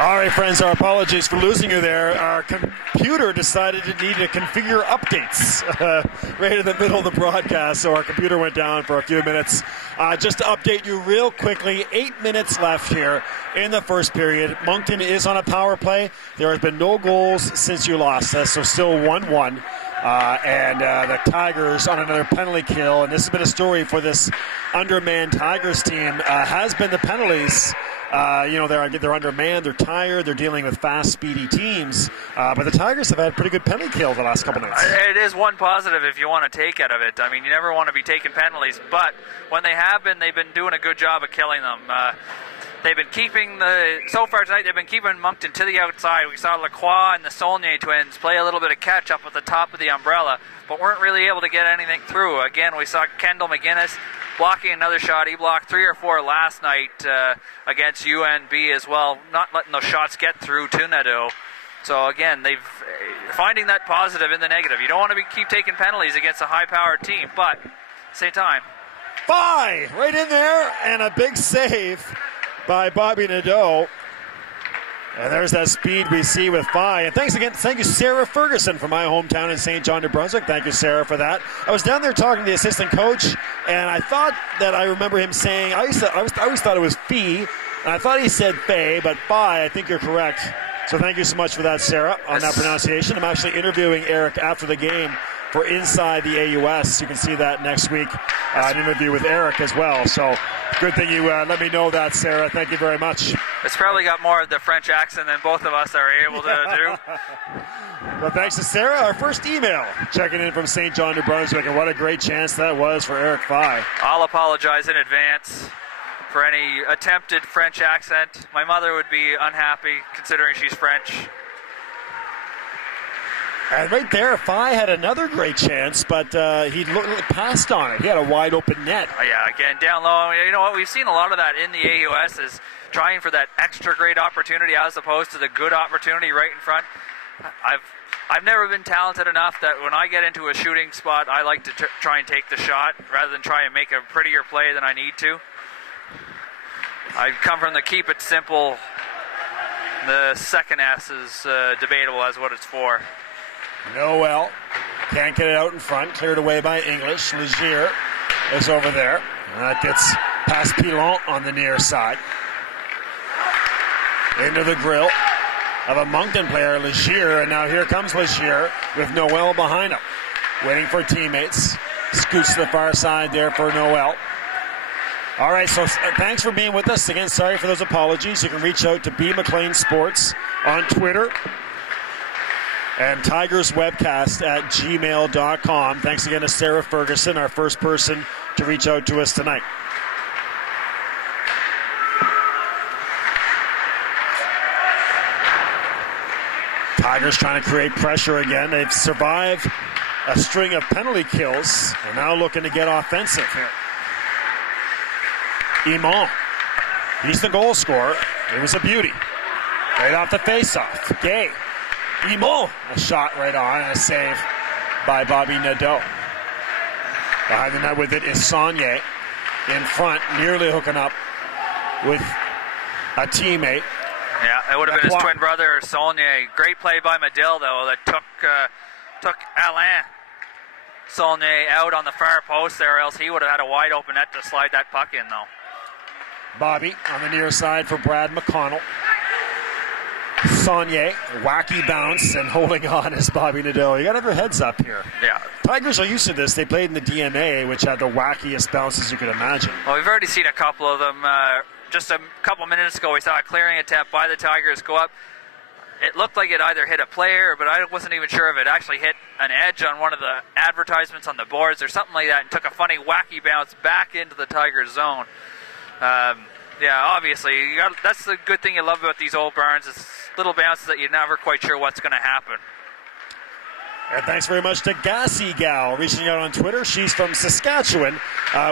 All right, friends, our apologies for losing you there. Our computer decided it needed to configure updates right in the middle of the broadcast, so our computer went down for a few minutes. Just to update you real quickly, 8 minutes left here in the first period. Moncton is on a power play. There has been no goals since you lost us, so still 1-1. And the Tigers on another penalty kill, and this has been a story for this undermanned Tigers team, has been the penalties. They're undermanned, they're tired, they're dealing with fast, speedy teams. But the Tigers have had pretty good penalty kill the last couple nights. It is one positive if you want to take out of it. I mean, you never want to be taking penalties, but when they have been, they've been doing a good job of killing them. They've been keeping so far tonight, they've been keeping Moncton to the outside. We saw Lacroix and the Saulnier twins play a little bit of catch-up at the top of the umbrella, but weren't really able to get anything through. Again, we saw Kendall McGuinness blocking another shot. He blocked 3 or 4 last night against UNB as well, not letting those shots get through to Nadeau. So again, they've finding that positive in the negative. You don't want to keep taking penalties against a high-powered team, but at the same time. Bye! Right in there, and a big save by Bobby Nadeau. And there's that speed we see with Phi. And thank you, Sarah Ferguson from my hometown in St. John, New Brunswick. Thank you, Sarah, for that. I was down there talking to the assistant coach, and I thought that I remember him saying, I always thought it was Fee, and I thought he said Faye, but Phi, I think you're correct. So thank you so much for that, Sarah, on that pronunciation. I'm actually interviewing Eric after the game for Inside the AUS. You can see that next week, an interview with Eric as well. So good thing you let me know that, Sarah. Thank you very much. It's probably got more of the French accent than both of us are able to do. Well, thanks to Sarah. Our first email checking in from St. John, New Brunswick, and what a great chance that was for Eric Phi. I'll apologize in advance for any attempted French accent. My mother would be unhappy considering she's French. And right there, Phi had another great chance, but he passed on it. He had a wide open net. Yeah, again, down low. You know what? We've seen a lot of that in the AUS, is trying for that extra great opportunity as opposed to the good opportunity right in front. I've never been talented enough that when I get into a shooting spot, I like to try and take the shot rather than try and make a prettier play than I need to. I come from the keep it simple. The second S is debatable as what it's for. Noel can't get it out in front. Cleared away by English. Legier is over there. And that gets past Pilon on the near side. Into the grill of a Moncton player, Legier. And now here comes Legier with Noel behind him. Waiting for teammates. Scoots to the far side there for Noel. All right, so thanks for being with us. Again, sorry for those apologies. You can reach out to B. McLean Sports on Twitter. And TigersWebcast at gmail.com. Thanks again to Sarah Ferguson, our first person to reach out to us tonight. Tigers trying to create pressure again. They've survived a string of penalty kills and now looking to get offensive here. Imon, he's the goal scorer. It was a beauty. Right off the faceoff. Gay. Imon, a shot right on and a save by Bobby Nadeau. Behind the net with it is Saulnier in front, nearly hooking up with a teammate. Yeah, it would have been his twin brother, Saulnier. Great play by Medill, though, that took Alain Saulnier out on the far post there, or else he would have had a wide open net to slide that puck in, though. Bobby on the near side for Brad McConnell. Saulnier, wacky bounce, and holding on is Bobby Nadeau. You got to have your heads up here. Yeah. Tigers are used to this. They played in the DNA, which had the wackiest bounces you could imagine. Well, we've already seen a couple of them. Just a couple minutes ago, we saw a clearing attempt by the Tigers go up. It looked like it either hit a player, but I wasn't even sure if it actually hit an edge on one of the advertisements on the boards or something like that, and took a funny, wacky bounce back into the Tigers' zone. Yeah, obviously, that's the good thing you love about these old barns, is little bounces that you're never quite sure what's going to happen. And thanks very much to Gassy Gal reaching out on Twitter. She's from Saskatchewan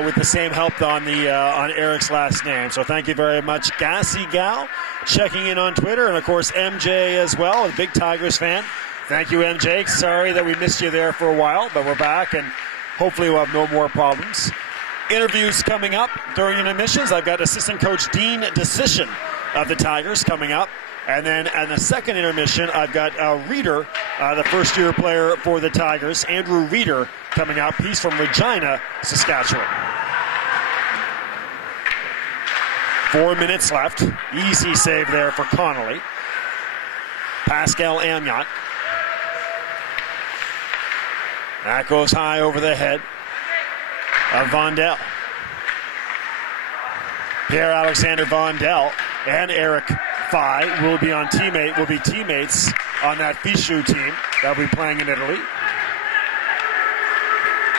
with the same help on Eric's last name. So thank you very much, Gassy Gal, checking in on Twitter. And, of course, MJ as well, a big Tigers fan. Thank you, MJ. Sorry that we missed you there for a while, but we're back, and hopefully we'll have no more problems. Interviews coming up during intermissions. I've got assistant coach Dean Decision of the Tigers coming up And then in the second intermission, I've got Reeder, the first-year player for the Tigers, Andrew Reeder, coming up. He's from Regina, Saskatchewan. 4 minutes left. Easy save there for Connolly. Pascal Amiot. That goes high over the head of Vondel. Pierre-Alexander Vondel and Eric Fay will be teammates on that Fichu team that'll be playing in Italy.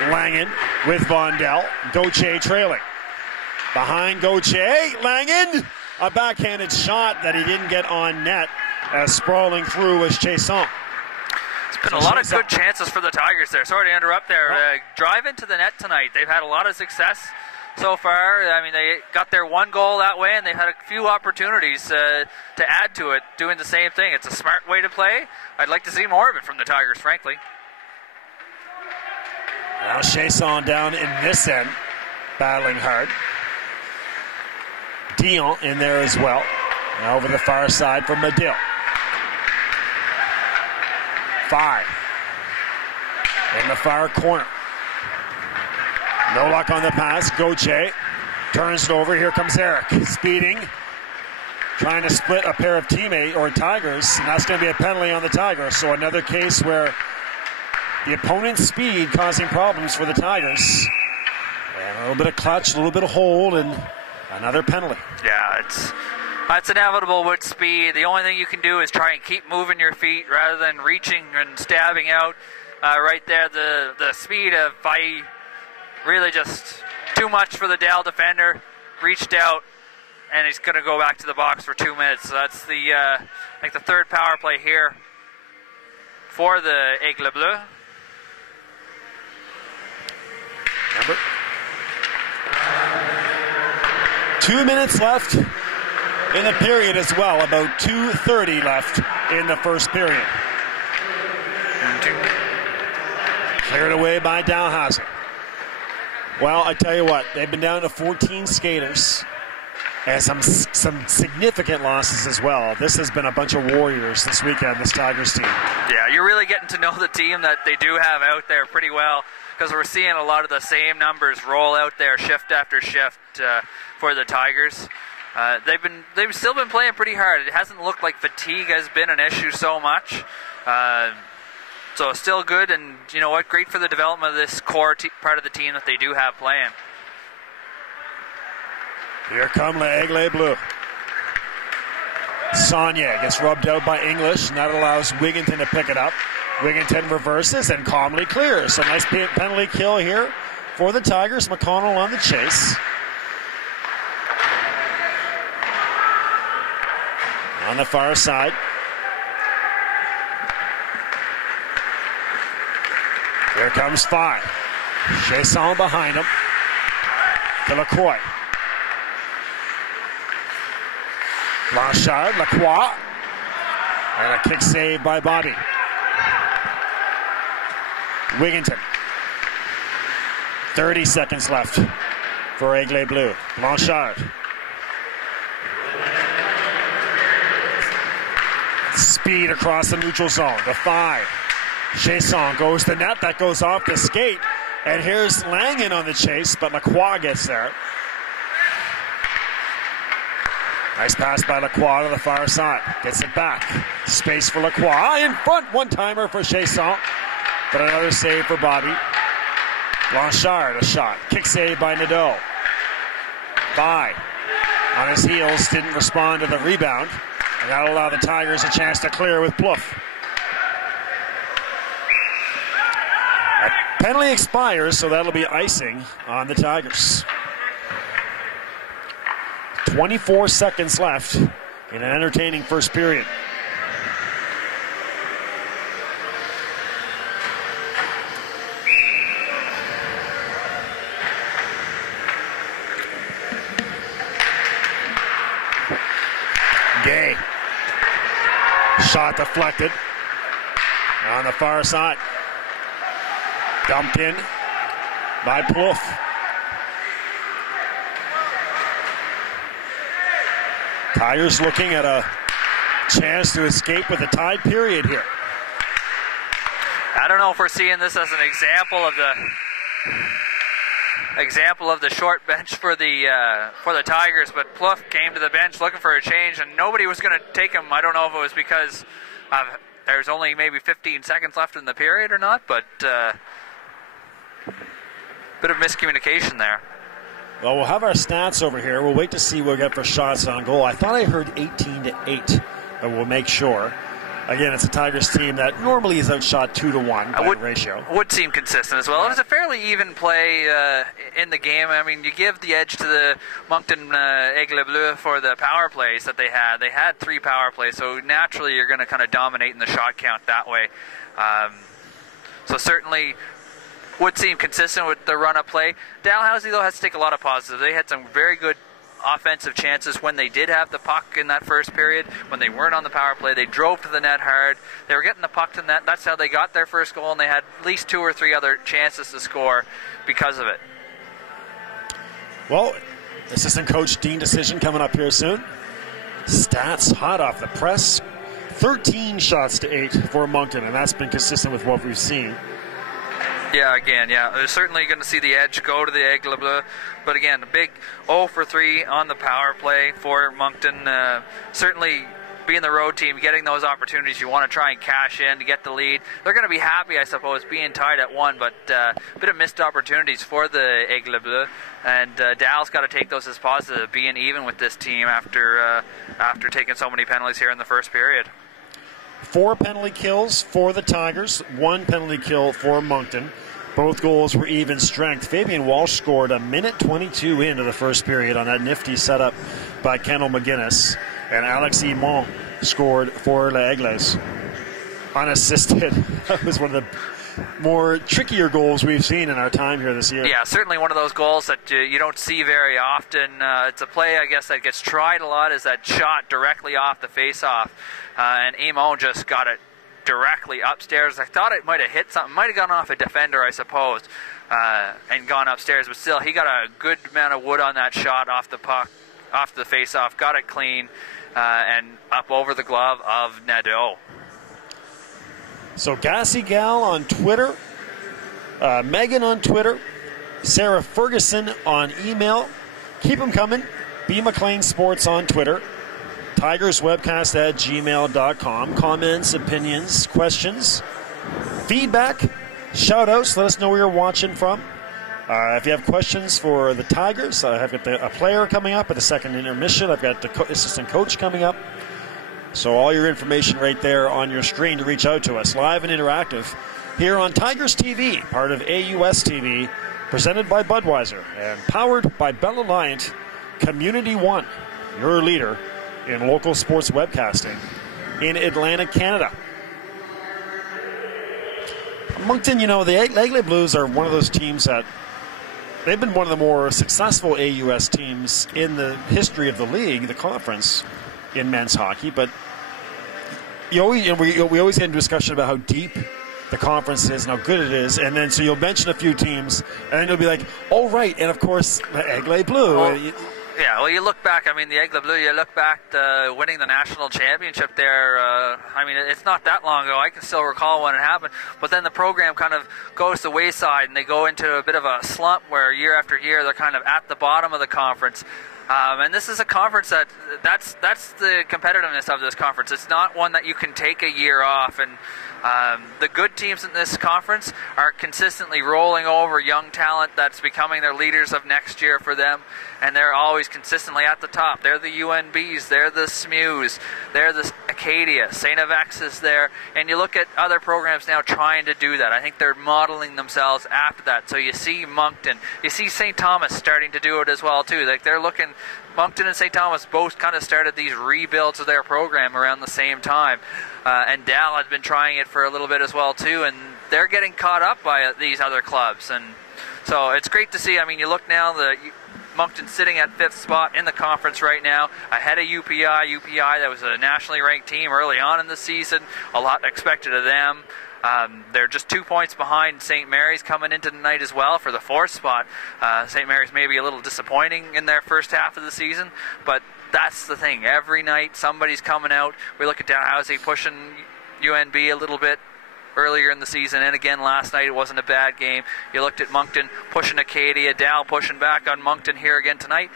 Langen with Vondel. Gauthier trailing. Behind Gauthier, Langen, a backhanded shot that he didn't get on net. Sprawling through was Chasson. It's been a lot of good chances for the Tigers there. Sorry to interrupt there. Drive into the net tonight. They've had a lot of success so far. I mean, they got their one goal that way, and they've had a few opportunities to add to it, doing the same thing. It's a smart way to play. I'd like to see more of it from the Tigers, frankly. Now Chasson down in this end, battling hard. Dion in there as well. Now over the far side for Medill. 5 in the far corner. No luck on the pass. Gauthier turns it over. Here comes Eric, speeding, trying to split a pair of Tigers, and that's going to be a penalty on the Tigers. So another case where the opponent's speed causing problems for the Tigers. And a little bit of clutch, a little bit of hold, and another penalty. Yeah, that's inevitable with speed. The only thing you can do is try and keep moving your feet rather than reaching and stabbing out. Right there, the speed of Fay, really just too much for the Dal defender. Reached out, and he's going to go back to the box for 2 minutes. So that's the the third power play here for the Aigles Bleus. Remember? 2 minutes left in the period as well. About 2:30 left in the first period. Cleared away by Dalhousie. Well, I tell you what, they've been down to 14 skaters and some significant losses as well. This has been a bunch of warriors this weekend, this Tigers team. Yeah, you're really getting to know the team that they do have out there pretty well, because we're seeing a lot of the same numbers roll out there shift after shift for the Tigers. They've still been playing pretty hard. It hasn't looked like fatigue has been an issue so much. So still good, and you know what? Great for the development of this core part of the team that they do have playing. Here come Les Aigles Bleus. Saunier gets rubbed out by English, and that allows Wigginton to pick it up. Wigginton reverses and calmly clears. So nice penalty kill here for the Tigers. McConnell on the chase. On the far side. Here comes Fay. Chasson behind him. To Lacroix. Blanchard, Lacroix. And a kick save by Bobby. Wigginton. 30 seconds left for Aigles Bleus. Blanchard. Speed across the neutral zone. The 5. Chasson goes to net. That goes off the skate. And here's Langen on the chase, but Lacroix gets there. Nice pass by Lacroix to the far side. Gets it back. Space for Lacroix. In front. One-timer for Chasson. But another save for Bobby. Blanchard, a shot. Kick save by Nadeau. Fay on his heels. Didn't respond to the rebound. And that'll allow the Tigers a chance to clear with Plouffe. That penalty expires, so that'll be icing on the Tigers. 24 seconds left in an entertaining first period. Gay. Shot deflected. On the far side. Dumped in by Plouffe. Tigers looking at a chance to escape with a tied period here. I don't know if we're seeing this as an example of the short bench for the Tigers, but Plouffe came to the bench looking for a change, and nobody was going to take him. I don't know if it was because there's only maybe 15 seconds left in the period or not, but bit of miscommunication there. Well, we'll have our stats over here. We'll wait to see what we get for shots on goal. I thought I heard 18-8, but we'll make sure. Again, it's a Tigers team that normally is outshot 2-1 by ratio. Would seem consistent as well. It was a fairly even play in the game. I mean, you give the edge to the Moncton Aigles Bleus for the power plays that they had. They had 3 power plays, so naturally you're going to kind of dominate in the shot count that way. So certainly would seem consistent with the run-up play. Dalhousie, though, has to take a lot of positives. They had some very good offensive chances when they did have the puck in that first period. When they weren't on the power play, they drove to the net hard. They were getting the puck to the net. That's how they got their first goal, and they had at least 2 or 3 other chances to score because of it. Well, assistant coach Dean decision coming up here soon. Stats hot off the press. 13 shots to 8 for Moncton, and that's been consistent with what we've seen. Yeah, again, they're certainly going to see the edge go to the Aigles Bleus, but again, a big 0 for 3 on the power play for Moncton. Certainly, being the road team, getting those opportunities, you want to try and cash in to get the lead. They're going to be happy, I suppose, being tied at 1, but a bit of missed opportunities for the Aigles Bleus, and Dal's got to take those as positive, being even with this team after taking so many penalties here in the first period. 4 penalty kills for the Tigers, 1 penalty kill for Moncton. Both goals were even strength. Fabian Walsh scored a minute 22 into the first period on that nifty setup by Kendall McGuinness. And Alex Imon scored for Les Aigles unassisted. That was one of the more trickier goals we've seen in our time here this year. Yeah, certainly one of those goals that you don't see very often. It's a play, I guess, that gets tried a lot, is that shot directly off the face-off. And Imon just got it directly upstairs. I thought it might have hit something, might have gone off a defender, I suppose, and gone upstairs. But still, he got a good amount of wood on that shot off the puck, off the face-off, got it clean, and up over the glove of Nadeau. So Gassy Gal on Twitter, Megan on Twitter, Sarah Ferguson on email. Keep them coming. B. McLean Sports on Twitter. TigersWebcast@gmail.com. Comments, opinions, questions, feedback, shout-outs. Let us know where you're watching from. If you have questions for the Tigers, I've got a player coming up at the second intermission. I've got the assistant coach coming up. So all your information right there on your screen to reach out to us, live and interactive, here on Tigers TV, part of AUS TV, presented by Budweiser and powered by Bell Alliant Community One, your leader in local sports webcasting in Atlantic Canada. Moncton, the Aigles Bleus are one of those teams that they've been one of the more successful AUS teams in the history of the league, the conference, in men's hockey. But we always get into discussion about how deep the conference is and how good it is, and then so you'll mention a few teams, and then you'll be like, oh right, and of course the Aigles Bleus. Yeah, well, you look back, the Aigles Bleus, you look back to winning the national championship there. It's not that long ago. I can still recall when it happened. But then the program kind of goes to the wayside, and they go into a bit of a slump where year after year they're kind of at the bottom of the conference. And this is a conference that's the competitiveness of this conference. It's not one that you can take a year off. And the good teams in this conference are consistently rolling over young talent that's becoming their leaders of next year for them. And they're always consistently at the top. They're the UNBs, they're the SMUs, they're the Acadia, St. FX is there. And you look at other programs now trying to do that. I think they're modeling themselves after that. So you see Moncton, you see St. Thomas starting to do it as well too. Like they're looking, Moncton and St. Thomas both kind of started these rebuilds of their program around the same time. And Dal has been trying it for a little bit as well too. And they're getting caught up by these other clubs. And so it's great to see. You look now, Moncton sitting at 5th spot in the conference right now, ahead of UPI. UPI, that was a nationally ranked team early on in the season. A lot expected of them. They're just 2 points behind St. Mary's coming into tonight as well for the 4th spot. St. Mary's may be a little disappointing in their first half of the season, but that's the thing. Every night somebody's coming out. We look at Dalhousie pushing UNB a little bit earlier in the season, and again last night it wasn't a bad game. You looked at Moncton pushing Acadia, Dal pushing back on Moncton here again tonight.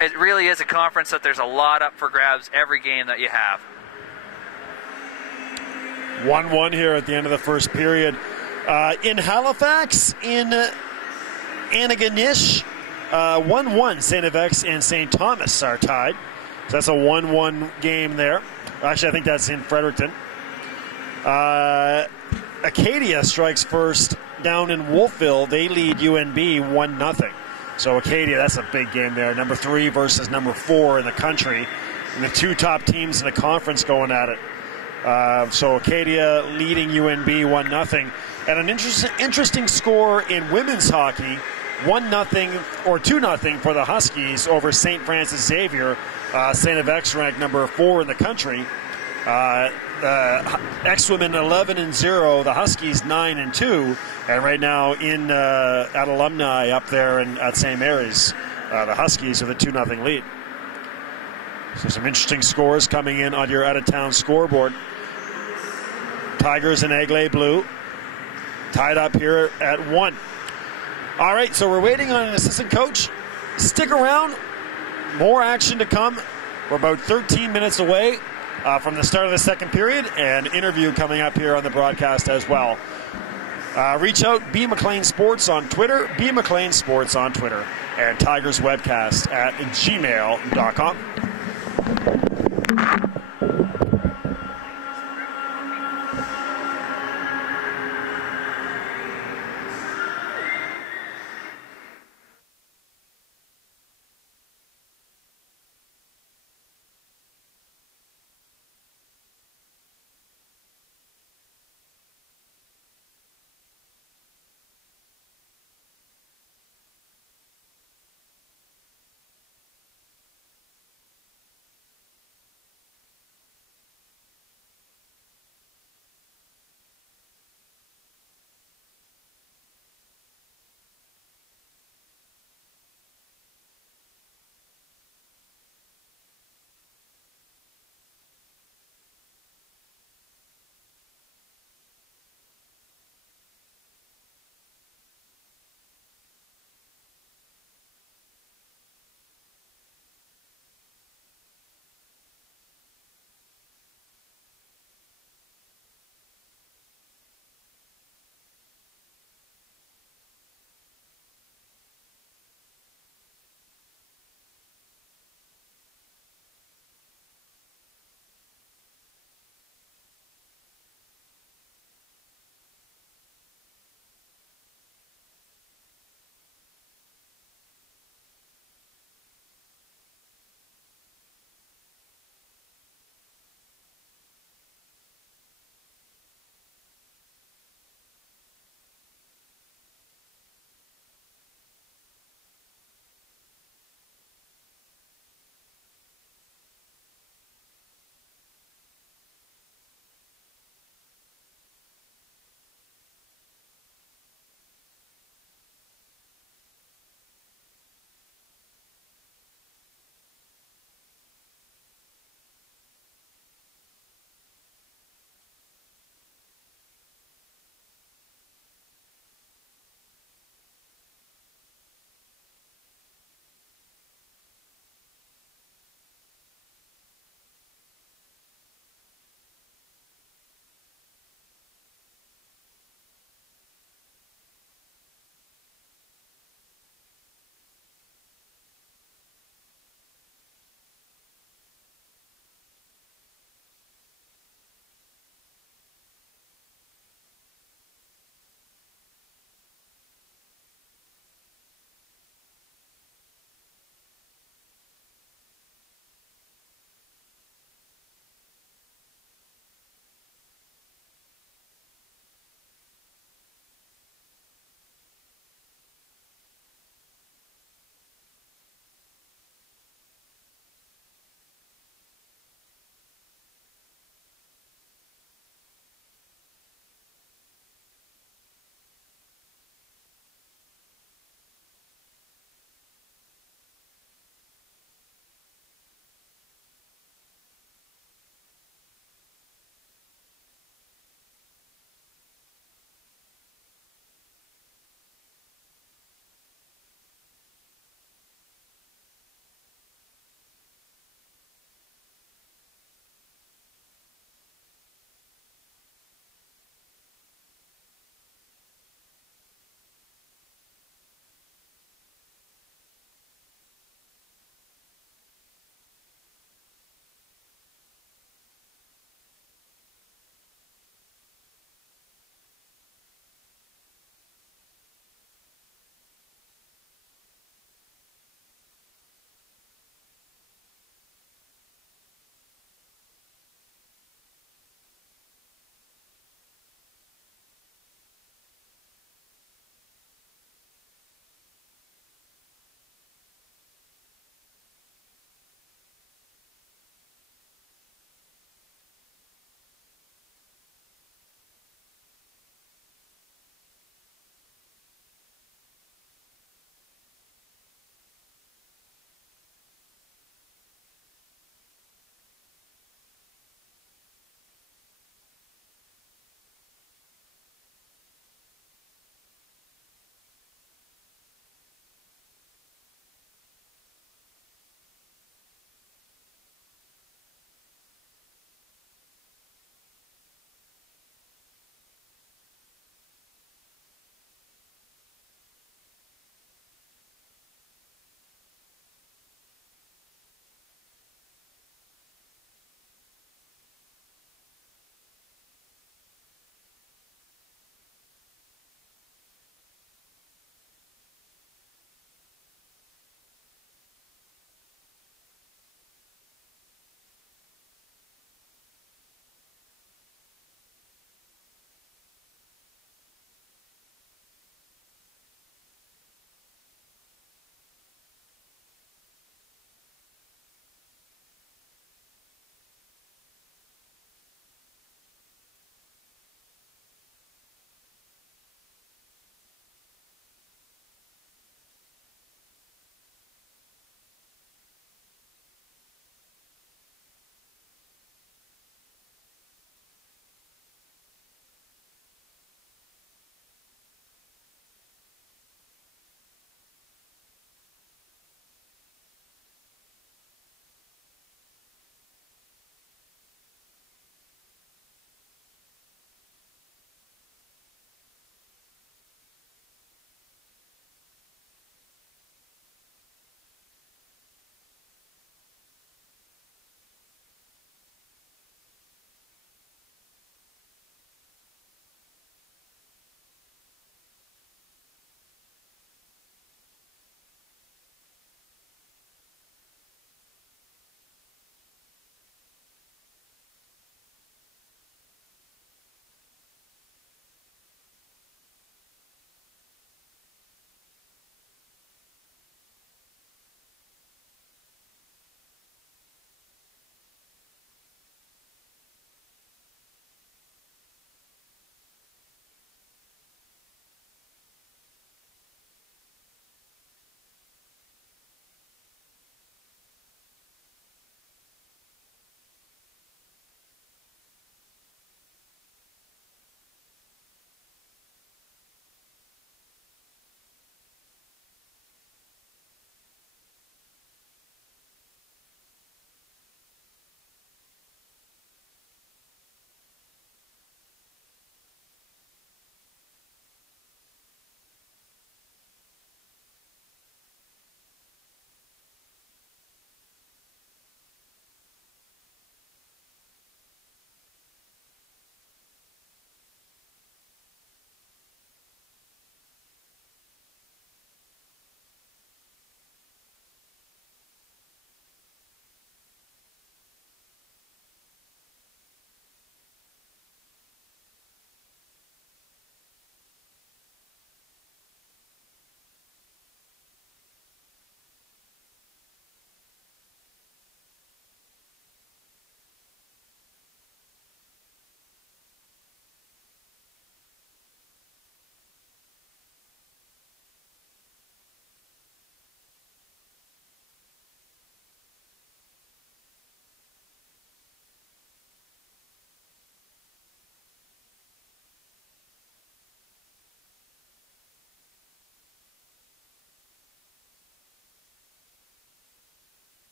It really is a conference that there's a lot up for grabs every game that you have. 1-1 here at the end of the first period. In Halifax, in Antigonish, 1-1. St. Avex and St. Thomas are tied. So that's a 1-1 game there. Actually, I think that's in Fredericton. Acadia strikes first down in Wolfville. They lead UNB 1-0. So Acadia, that's a big game there. Number 3 versus number 4 in the country. And the 2 top teams in the conference going at it. So Acadia leading UNB 1-0. And an interesting score in women's hockey, 1-0 or 2-0 for the Huskies over St. Francis Xavier. St. Avex ranked number 4 in the country. Ex-women 11-0, the Huskies 9-2, and right now at Alumni up there at St. Mary's, the Huskies with a 2-0 lead. So some interesting scores coming in on your out-of-town scoreboard. Tigers and Aigles Bleus tied up here at 1. All right, so we're waiting on an assistant coach. Stick around. More action to come. We're about 13 minutes away from the start of the second period, and interview coming up here on the broadcast as well. Reach out, B. McLean Sports on Twitter, B. McLean Sports on Twitter, and Tigers Webcast at gmail.com.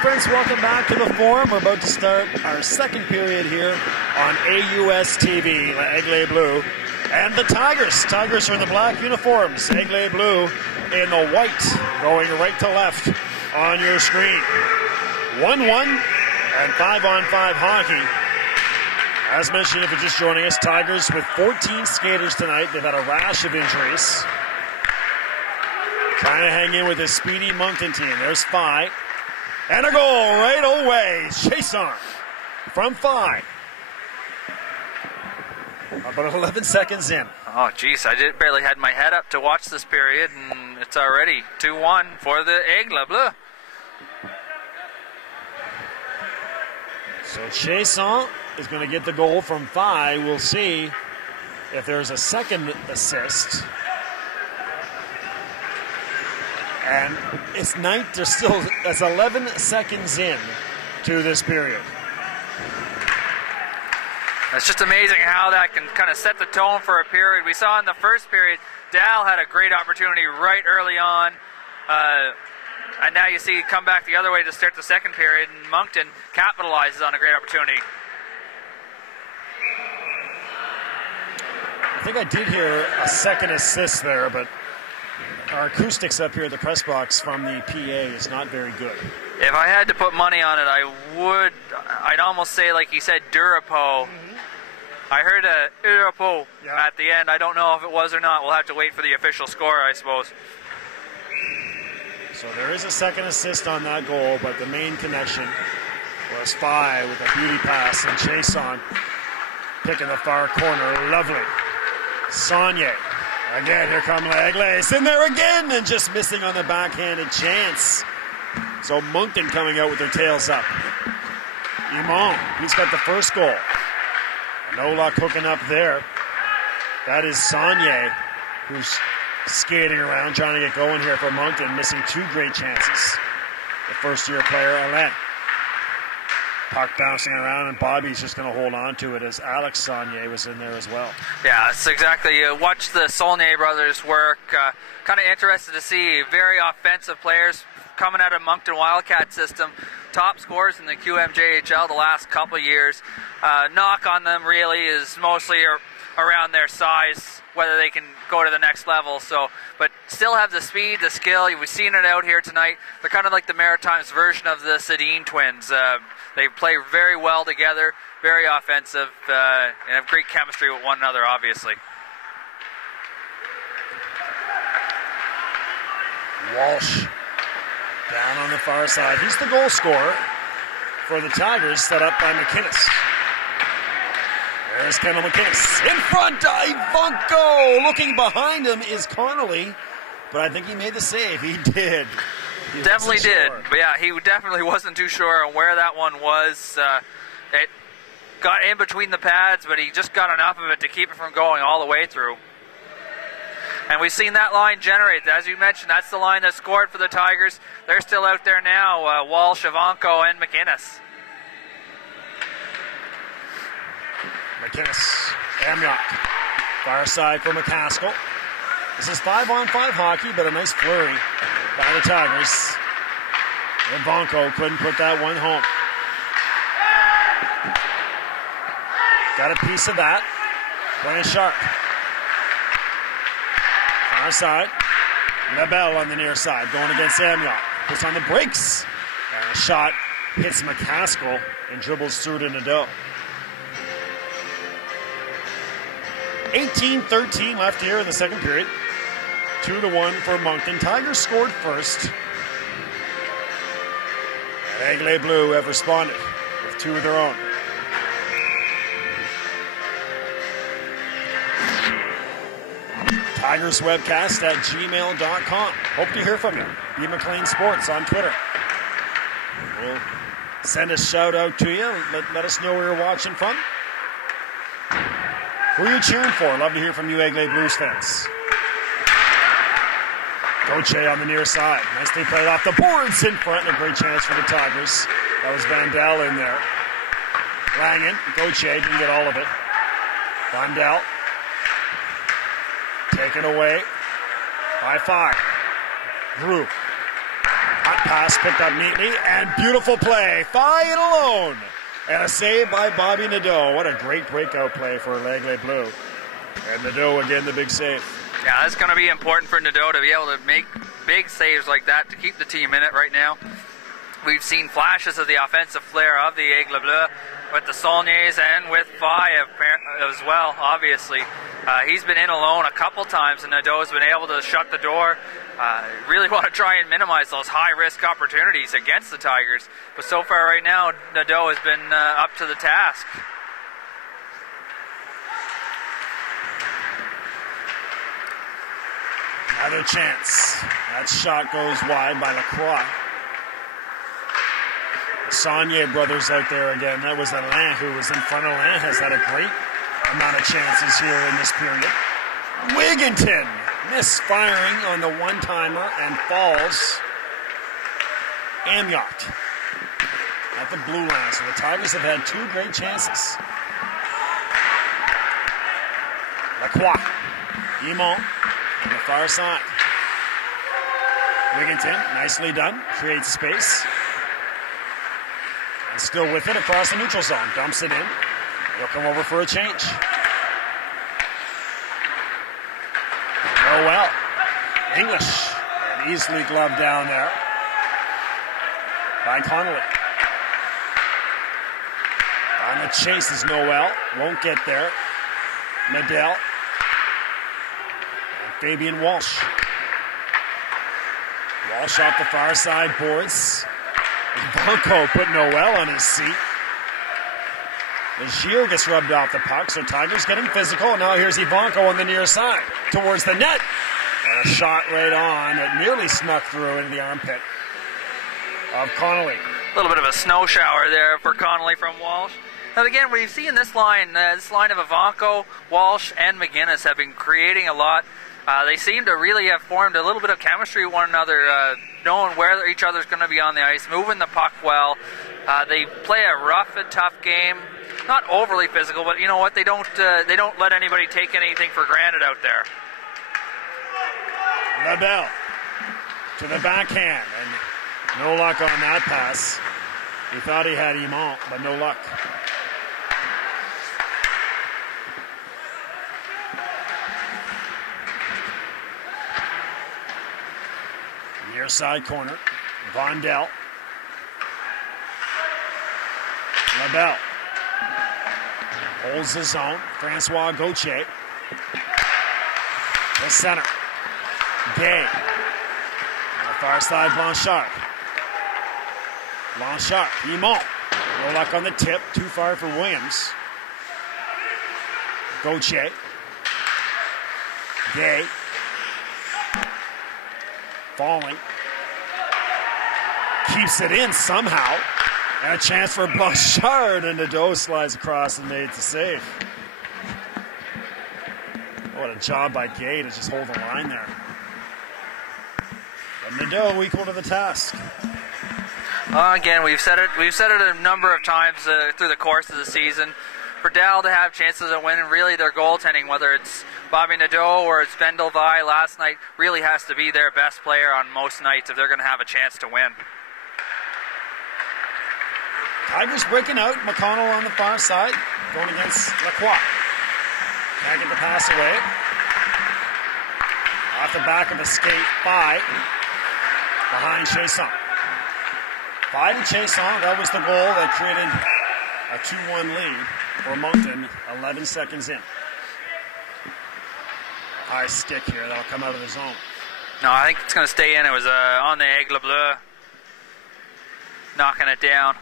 friends, welcome back to the Forum. We're about to start our second period here on AUS TV, Les Aigles Bleus. And the Tigers. Tigers are in the black uniforms. Aigles Bleus in the white, going right to left on your screen. 1-1 and 5-on-5 hockey. As mentioned, if you're just joining us, Tigers with 14 skaters tonight. They've had a rash of injuries. Trying to hang in with this speedy Moncton team. There's Phi. And a goal right away. Chasson from Phi. About 11 seconds in. Oh, geez, I barely had my head up to watch this period, and it's already 2-1 for the Aigles Bleus. So Chasson is going to get the goal from Phi. We'll see if there's a second assist. And it's that's 11 seconds in to this period. It's just amazing how that can kind of set the tone for a period. We saw in the first period, Dal had a great opportunity right early on. And now you see come back the other way to start the second period, and Moncton capitalizes on a great opportunity. I think I did hear a second assist there, but our acoustics up here at the press box from the PA is not very good. If I had to put money on it, I'd almost say, like he said, Durapo. I heard a Durapo at the end. I don't know if it was or not. We'll have to wait for the official score, I suppose. So there is a second assist on that goal, but the main connection was Phi with a beauty pass, and Chasson picking the far corner. Lovely. Saunier. Again, here come Les Aigles. In there again, and just missing on the backhanded chance. So Moncton coming out with their tails up. Imon, he's got the first goal. No luck hooking up there. That is Saunier, who's skating around, trying to get going here for Moncton, missing two great chances. The first-year player, Alain. Puck bouncing around, and Bobby's just going to hold on to it as Alex Saunier was in there as well. Yeah, that's exactly. You watch the Saunier brothers work. Kind of interested to see very offensive players coming out of Moncton Wildcat system. Top scorers in the QMJHL the last couple of years. Knock on them really is mostly around their size, whether they can go to the next level. So, but still have the speed, the skill. We've seen it out here tonight. They're kind of like the Maritimes version of the Sedin twins. They play very well together, very offensive, and have great chemistry with one another, obviously. Walsh down on the far side. He's the goal scorer for the Tigers, set up by McInnes. There's Kendall McInnes. In front, Ivanko! Looking behind him is Connolly, but I think he made the save. He did. He definitely did. But yeah, he definitely wasn't too sure on where that one was. It got in between the pads, but he just got enough of it to keep it from going all the way through. And we've seen that line generate. As you mentioned, that's the line that scored for the Tigers. They're still out there now, Walsh, Ivanko, and McInnes. McInnes, Amyok, far side for McCaskill. This is 5-on-5 hockey, but a nice flurry by the Tigers. Ivanko couldn't put that one home. Got a piece of that. Playing sharp. Far side. LaBelle on the near side, going against Amyok. Puts on the brakes. And a shot hits McCaskill and dribbles through to Nadeau. 18-13 left here in the second period. 2-1 for Moncton. Tigers scored first. And Aigles Bleus have responded with two of their own. Tigers webcast at gmail.com. Hope to hear from you. B. McLean Sports on Twitter. We'll send a shout out to you. Let us know where you're watching from. Who are you cheering for? Love to hear from you, Aigles Blues fans. Gauthier on the near side. Nicely played off the boards in front. And a great chance for the Tigers. That was Vandal in there. Langen. Gauthier didn't get all of it. Vandal. Taken away by Phi. Drew. Hot pass picked up neatly, and beautiful play. Fine alone. And a save by Bobby Nadeau. What a great breakout play for Les Aigles Bleus. And Nadeau again, the big save. Yeah, that's going to be important for Nadeau to be able to make big saves like that to keep the team in it right now. We've seen flashes of the offensive flair of the Aigles Bleus with the Saulniers and with Vi as well, obviously. He's been in alone a couple times, and Nadeau has been able to shut the door. Really want to try and minimize those high-risk opportunities against the Tigers. But so far right now, Nadeau has been up to the task. Another chance. That shot goes wide by Lacroix. The Saulnier brothers out there again. That was Alain who was in front of Alain. Has had a great amount of chances here in this period. Wigginton misfiring on the one-timer and falls. Amyot at the blue line. So the Tigers have had two great chances. Lacroix. Imon on the far side. Wigginton, nicely done. Creates space. And still with it across the neutral zone. Dumps it in. He'll come over for a change. Oh well. English. And easily gloved down there by Connolly. On the chase is Noel. Won't get there. Nadell. Fabian Walsh. Walsh off the far side boards. Ivanko put Noel on his seat. Legier gets rubbed off the puck, so Tigers getting physical. And now here's Ivanko on the near side towards the net. And a shot right on that nearly snuck through into the armpit of Connolly. A little bit of a snow shower there for Connolly from Walsh. Now again, we see in this line of Ivanko, Walsh, and McGinnis have been creating a lot. They seem to really have formed a little bit of chemistry with one another, knowing where each other's going to be on the ice, moving the puck well. They play a rough and tough game, not overly physical, but you know what? They don't let anybody take anything for granted out there. LaBelle to the backhand, and no luck on that pass. He thought he had Imon, but no luck. Near side corner, Vondel. LaBelle holds the zone. Francois Gauthier. The center. Gay. On the far side, Blanchard. Blanchard, Imon. No luck on the tip. Too far for Williams. Gauthier. Gay. Falling. Keeps it in somehow. And a chance for Blanchard, and Nadeau slides across and made the save. What a job by Gay to just hold the line there. But Nadeau equal to the task. Again, we've said it a number of times through the course of the season. For Dal to have chances of winning, really their goaltending, whether it's Bobby Nadeau or it's Vendel Vi last night, really has to be their best player on most nights if they're going to have a chance to win. Tigers breaking out. McConnell on the far side, going against Lacroix. Can't get the pass away. Off the back of the skate, Phi behind Chasson. Phi to Chasson, that was the goal that created a 2-1 lead for Moncton, 11 seconds in. High stick here, that'll come out of the zone. No, I think it's going to stay in. It was on the Aigles Bleus, knocking it down.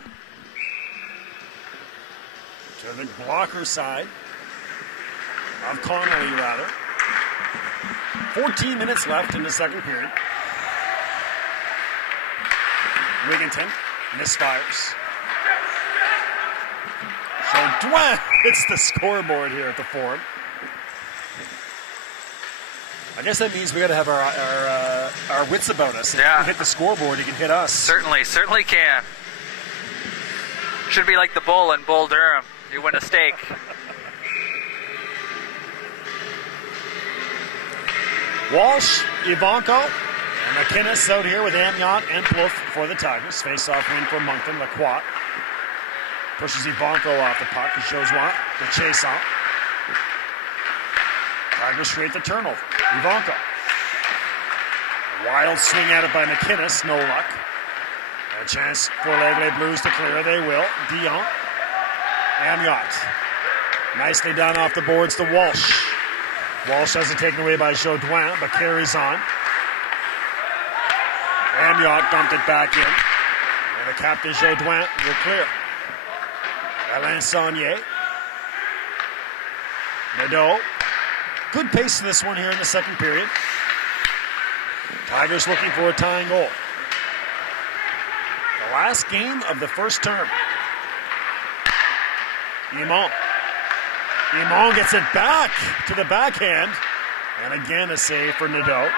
To the blocker side of Connolly, rather. 14 minutes left in the second period. Wigginton misfires. So Dwayne hits the scoreboard here at the Forum. I guess that means we got to have our wits about us. If you can hit the scoreboard, you can hit us. Certainly can. Should be like the bull in Bull Durham. You win a steak. Walsh, Ivanko, And McInnes out here with Amiot and Plouffe for the Tigers. Face-off win for Moncton. Lacroix pushes Ivanko off the puck. He shows what? The chase on. Tigers create the turnover. Ivanko. Wild swing at it by McInnes. No luck. A chance for Les Aigles Bleus to clear. They will. Dion. Amiot. Nicely down off the boards to Walsh. Walsh has it taken away by Jaudoin, but carries on. Amiot dumped it back in. And the captain, Jaudoin, will clear. Alain Saunier. Nadeau. Good pace to this one here in the second period. Tigers looking for a tying goal. The last game of the first term. Imon. Imon gets it back to the backhand. And again a save for Nadeau.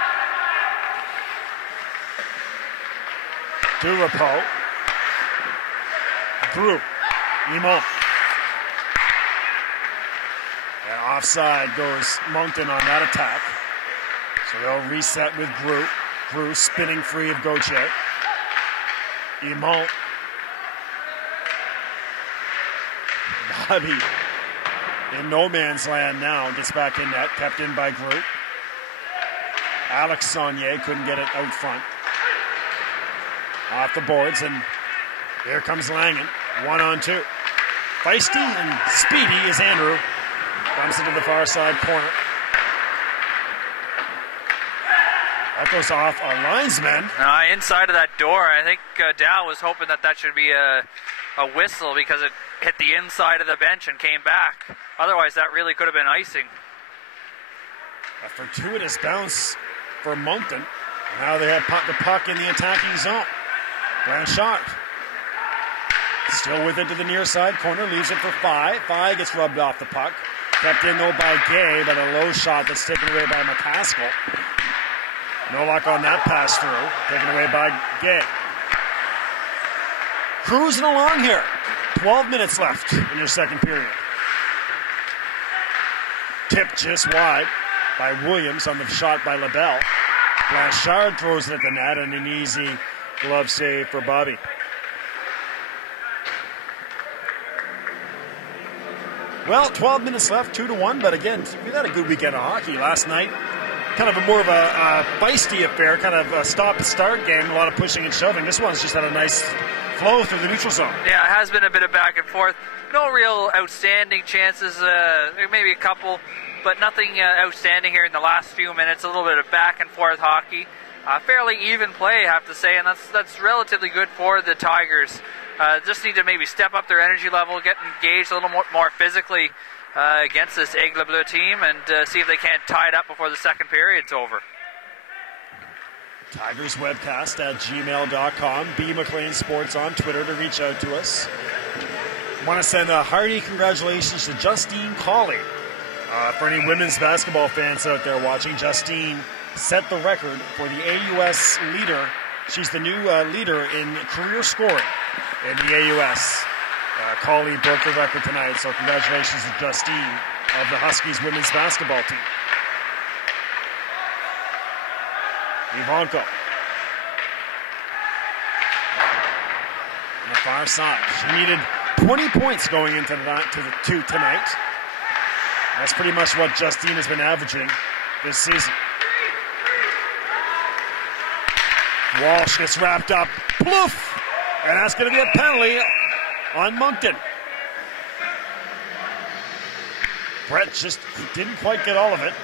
Durapo. Drew. Imon. And offside goes Moncton on that attack. So they'll reset with Grew. Grew spinning free of Gauthier. Imon. Bobby in no man's land now. Gets back in net. Kept in by Grew. Alex Saunier couldn't get it out front. Off the boards, and here comes Langen. 1-on-2. Feisty and speedy is Andrew. Comes into the far side corner. That goes off a linesman. Inside of that door, I think Dow was hoping that should be a whistle because it hit the inside of the bench and came back. Otherwise, that really could have been icing. A fortuitous bounce for Moncton. Now they have the puck in the attacking zone. Blanchard. Still with it to the near side corner. Leaves it for Fye. Fye gets rubbed off the puck. Kept in though by Gay, but a low shot that's taken away by McCaskill. No luck on that pass through. Taken away by Gay. Cruising along here. 12 minutes left in your second period. Tipped just wide by Williams on the shot by LaBelle. Blanchard throws it at the net and an easy glove save for Bobby. Well, 12 minutes left, 2-1, but again, we've had a good weekend of hockey last night. Kind of more of a feisty affair, kind of a stop-start game, a lot of pushing and shoving. This one's just had a nice flow through the neutral zone. Yeah, it has been a bit of back and forth. No real outstanding chances, maybe a couple, but nothing outstanding here in the last few minutes. A little bit of back and forth hockey. Fairly even play, I have to say, and that's relatively good for the Tigers. Just need to maybe step up their energy level, get engaged a little more physically against this Aigle Bleu team, and see if they can't tie it up before the second period's over. Tigers webcast at gmail.com. B. McLean Sports on Twitter to reach out to us. Want to send a hearty congratulations to Justine Colley. For any women's basketball fans out there watching, Justine set the record for the AUS leader. She's the new leader in career scoring in the AUS. Colley broke the record tonight, so congratulations to Justine of the Huskies women's basketball team. Ivanko. On the far side. She needed 20 points going into tonight. That's pretty much what Justine has been averaging this season. Walsh gets wrapped up. Plouffe! And that's going to be a penalty on Moncton. Brett just didn't quite get all of it.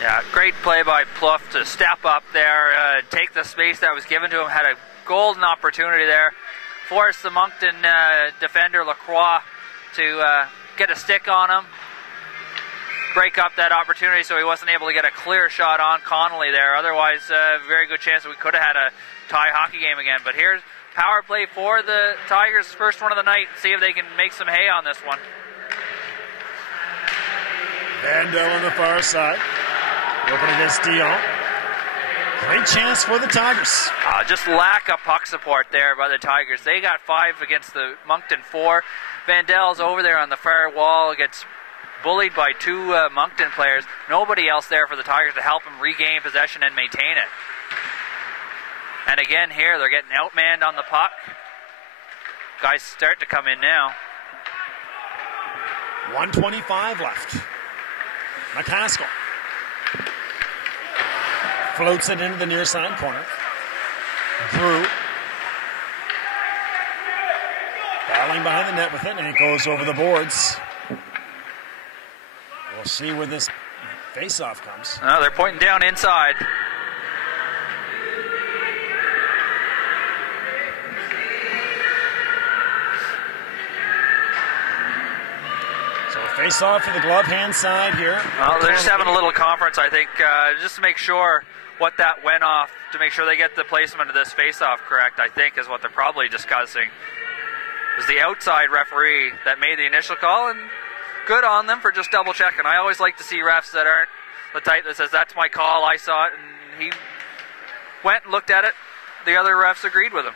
Yeah, great play by Plouffe to step up there, take the space that was given to him, had a golden opportunity there, forced the Moncton defender Lacroix to get a stick on him, break up that opportunity so he wasn't able to get a clear shot on Connolly there. Otherwise, very good chance that we could have had a tie hockey game again. But here's power play for the Tigers, first one of the night. See if they can make some hay on this one. Vandell on the far side, working against Dion. Great chance for the Tigers. Just lack of puck support there by the Tigers. They got 5 against the Moncton 4. Vandell's over there on the far wall, gets bullied by 2 Moncton players. Nobody else there for the Tigers to help him regain possession and maintain it. And again here, they're getting outmanned on the puck. Guys start to come in now. 1:25 left. McCaskill floats it into the near side corner. Drew battling behind the net with it, and it goes over the boards. We'll see where this face-off comes. Oh, they're pointing down inside. Face-off for the glove hand side here. Well, they're just having a little conference, I think, just to make sure what that went off, to make sure they get the placement of this face-off correct, I think, is what they're probably discussing. It was the outside referee that made the initial call, and good on them for just double-checking. I always like to see refs that aren't the type that says, that's my call, I saw it, and he went and looked at it. The other refs agreed with him.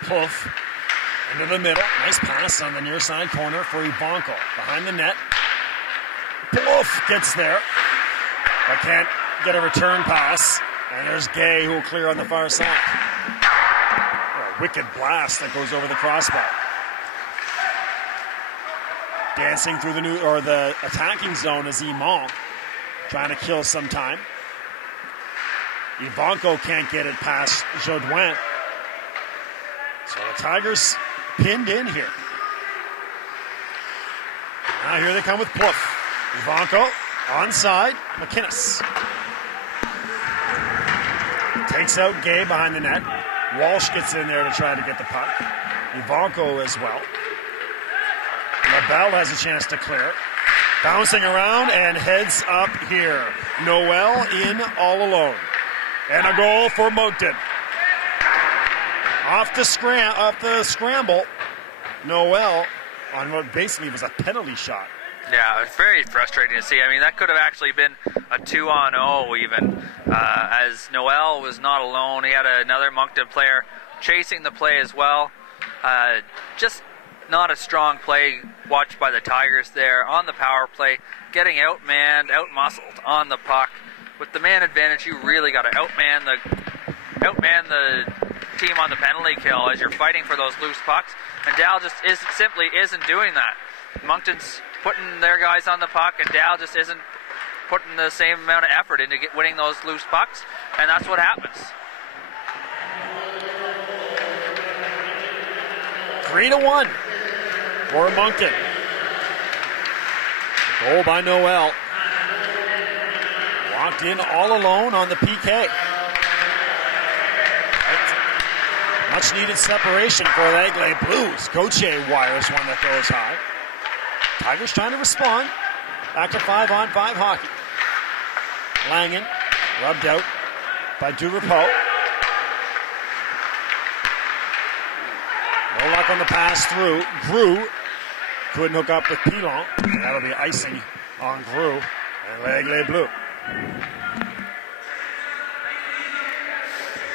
Poof. Into the middle. Nice pass on the near side corner for Ivanko. Behind the net. Poof gets there, but can't get a return pass. And there's Gay who will clear on the far side. A wicked blast that goes over the crossbar. Dancing through the attacking zone is Imon, trying to kill some time. Ivanko can't get it past Jodouin. So the Tigers pinned in here. Now here they come with Plouffe. Ivanko onside. McInnes takes out Gay behind the net. Walsh gets in there to try to get the puck. Ivanko as well. LaBelle has a chance to clear it. Bouncing around and heads up here. Noel in all alone. And a goal for Moncton. Off the scramble, Noel on what basically was a penalty shot. Yeah, it's very frustrating to see. I mean, that could have actually been a 2-on-0 even, as Noel was not alone. He had another Moncton player chasing the play as well. Just not a strong play watched by the Tigers there on the power play, getting outmanned, outmuscled on the puck. With the man advantage, you really got to outman the team on the penalty kill as you're fighting for those loose pucks, and Dal just simply isn't doing that. Moncton's putting their guys on the puck, and Dal just isn't putting the same amount of effort into winning those loose pucks, and that's what happens. 3-1 for Moncton. Goal by Noel. Walked in all alone on the PK. Much needed separation for the Aigles Bleus. Gauthier wires one that goes high. Tigers trying to respond. Back to 5-on-5 hockey. Langen rubbed out by Durepeau. No luck on the pass through. Grew couldn't hook up with Pilon. And that'll be icing on Grew and Les Aigles Bleus.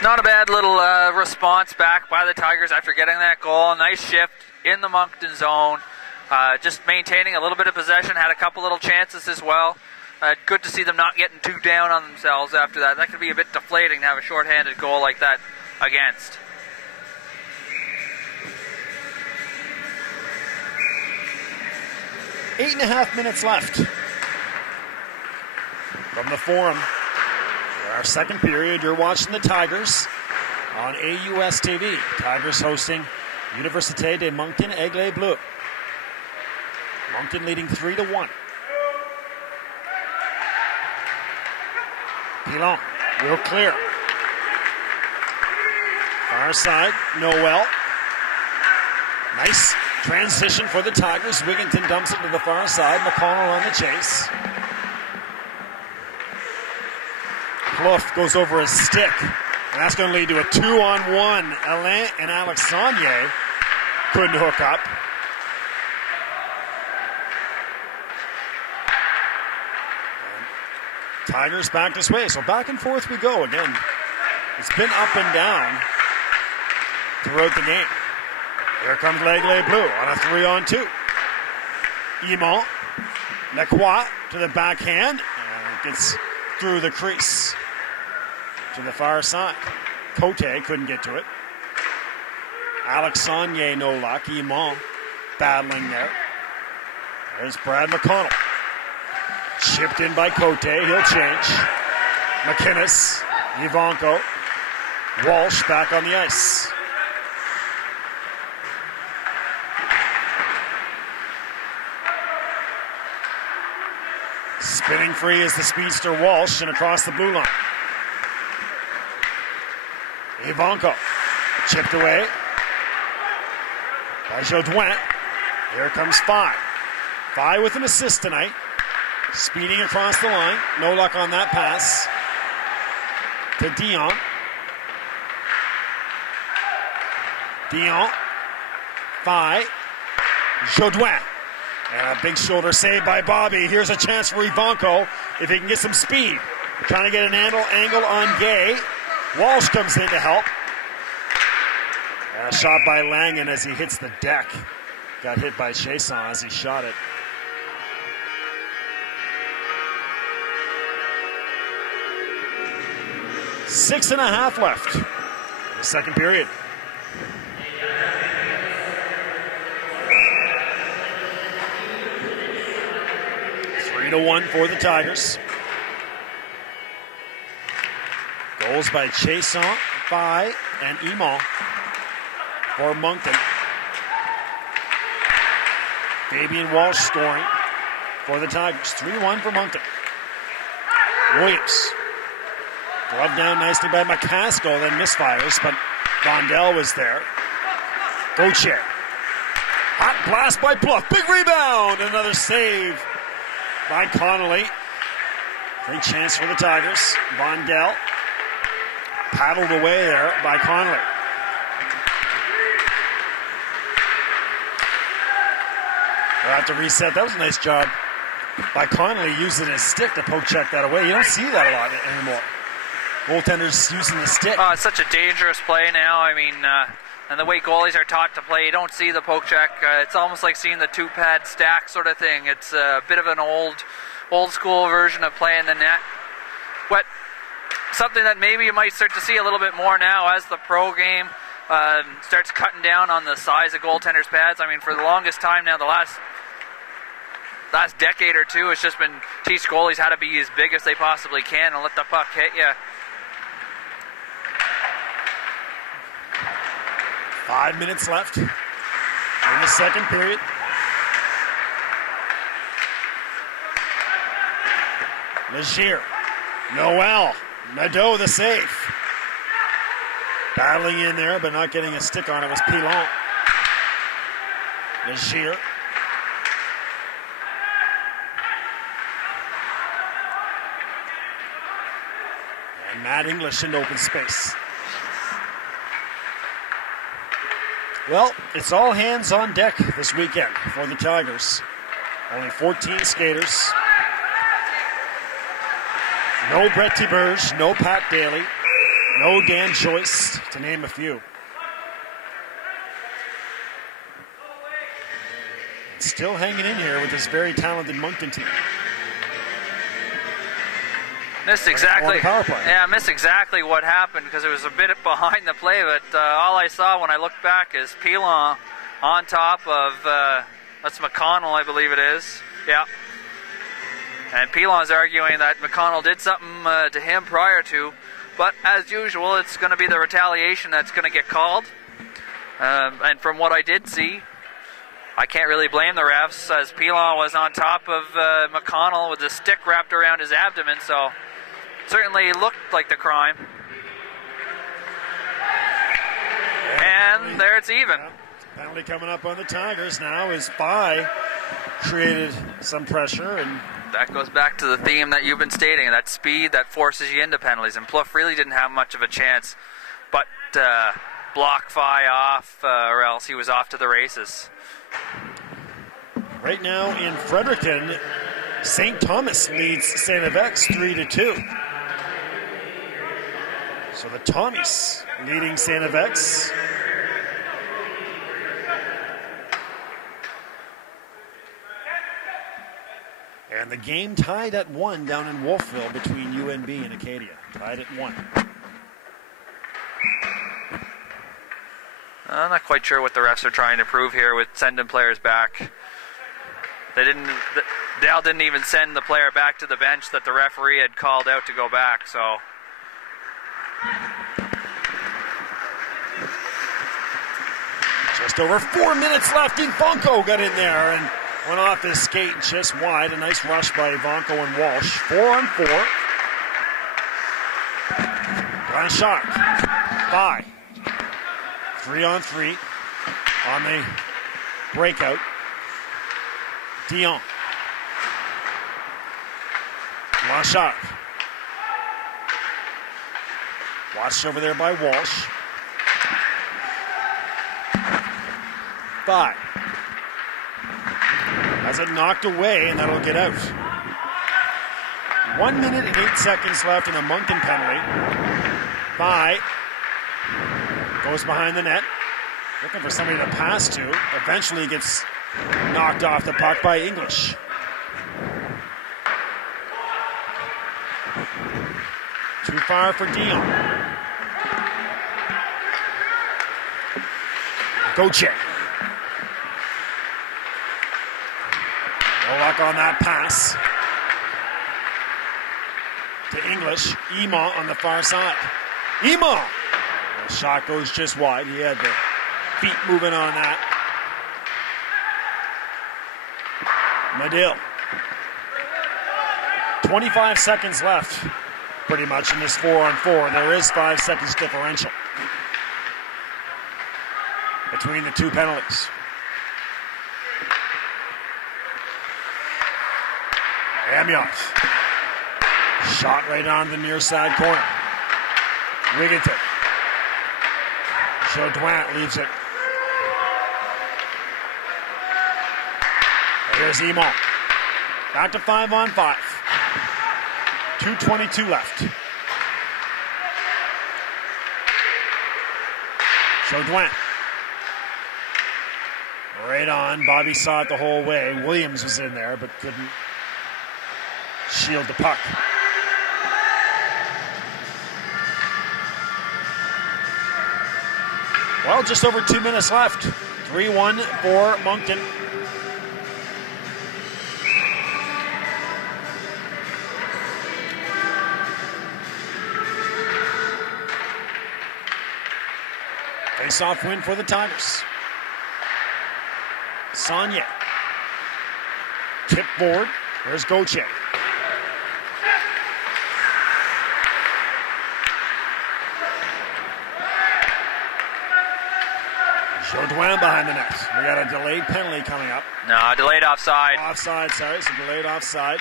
Not a bad little response back by the Tigers after getting that goal. Nice shift in the Moncton zone. Just maintaining a little bit of possession. Had a couple little chances as well. Good to see them not getting too down on themselves after that. That could be a bit deflating to have a shorthanded goal like that against. Eight and a half minutes left from the Forum. Our second period, you're watching the Tigers on AUS TV. Tigers hosting Université de Moncton Aigles Bleus. Moncton leading 3-1. Pilon, real clear. Far side, Noel. Nice transition for the Tigers. Wigginton dumps it to the far side. McConnell on the chase. Plouffe goes over his stick, and that's going to lead to a 2-on-1. Alain and Alexandre couldn't hook up. And Tigers back this way, so back and forth we go again. It's been up and down throughout the game. Here comes Les Aigles Bleus on a 3-on-2. Imon, Lacroix to the backhand, and gets through the crease. to the far side. Cote couldn't get to it. Alexandre, no luck. Imon battling there. There's Brad McConnell. Chipped in by Cote. He'll change. McInnes. Ivanko. Walsh back on the ice. Spinning free is the speedster Walsh and across the blue line. Ivanko. Chipped away by Jodouin. Here comes Fye. Fye with an assist tonight. Speeding across the line. No luck on that pass. To Dion. Dion. Fye. Jodouin. And a big shoulder save by Bobby. Here's a chance for Ivanko if he can get some speed. Trying to get an angle on Gay. Walsh comes in to help. And a shot by Langen as he hits the deck. Got hit by Chasson as he shot it. Six and a half left in the second period. Three to one for the Tigers. Goals by Chasson, Fye, and Imon for Moncton. Fabian Walsh scoring for the Tigers. 3-1 for Moncton. Williams. Gloved down nicely by McCaskill, then misfires, but Vondell was there. Gauthier. Hot blast by Bluff. Big rebound. Another save by Connolly. Great chance for the Tigers. Vondell paddled away there by Connolly. We'll have to reset. That was a nice job by Connolly using his stick to poke check that away. You don't see that a lot anymore. Goaltenders using the stick. Oh, it's such a dangerous play now. I mean, and the way goalies are taught to play, you don't see the poke check. It's almost like seeing the two-pad stack sort of thing. It's a bit of an old school version of playing the net. But something that maybe you might start to see a little bit more now as the pro game starts cutting down on the size of goaltenders' pads. I mean, for the longest time now, the last decade or two, it's just been teach goalies how to be as big as they possibly can and let the puck hit you. 5 minutes left in the second period. Legier. Noel. Nadeau the save. Battling in there, but not getting a stick on it was Pilon. Legier. And Matt English into open space. Well, it's all hands on deck this weekend for the Tigers. Only 14 skaters. No Brett Tiberge, no Pat Daly, no Dan Joyce, to name a few. Still hanging in here with this very talented Moncton team. Missed exactly what happened because it was a bit behind the play, but all I saw when I looked back is Pilon on top of, that's McConnell, I believe it is. Yeah. And Pilon's arguing that McConnell did something to him prior to, but as usual, it's going to be the retaliation that's going to get called. And from what I did see, I can't really blame the refs, as Pilon was on top of McConnell with a stick wrapped around his abdomen, so certainly looked like the crime. And there it's even. Penalty coming up on the Tigers now as Fye created some pressure. And that goes back to the theme that you've been stating, that speed that forces you into penalties. And Plouffe really didn't have much of a chance, but block Fye off, or else he was off to the races. Right now in Fredericton, St. Thomas leads St. Avex 3-2. So the Tommies leading St. Avex. And the game tied at 1 down in Wolfville between UNB and Acadia. Tied at 1. I'm not quite sure what the refs are trying to prove here with sending players back. Dal didn't even send the player back to the bench that the referee had called out to go back, so. Just over 4 minutes left. Ivanko got in there and went off his skate just wide. A nice rush by Ivanko and Walsh. 4-on-4. Blanchard. 5. 3-on-3 on the breakout. Dion. Blanchard. Watched over there by Walsh. 5. Has it knocked away, and that'll get out. 1 minute and 8 seconds left in a Moncton penalty. 5 goes behind the net. Looking for somebody to pass to. Eventually gets knocked off the puck by English. Too far for Dion. Goche. No luck on that pass. To English. Ema on the far side. Ema! The shot goes just wide. He had the feet moving on that. Medill. 25 seconds left, pretty much, in this 4-on-4. There is 5 seconds differential between the two penalties. Amiot. Shot right on the near side corner. Wigginton. Chaudouin leaves it. Here's Emon. Back to 5-on-5. 2:22 left. Chaudouin. Right on. Bobby saw it the whole way. Williams was in there, but couldn't shield the puck. Well, just over 2 minutes left. 3-1 for Moncton. Face-off win for the Tigers. Saunier. Tip forward. There's Goche. Chaudouin behind the net. We got a delayed penalty coming up. No, delayed offside. Offside, sorry. It's a delayed offside.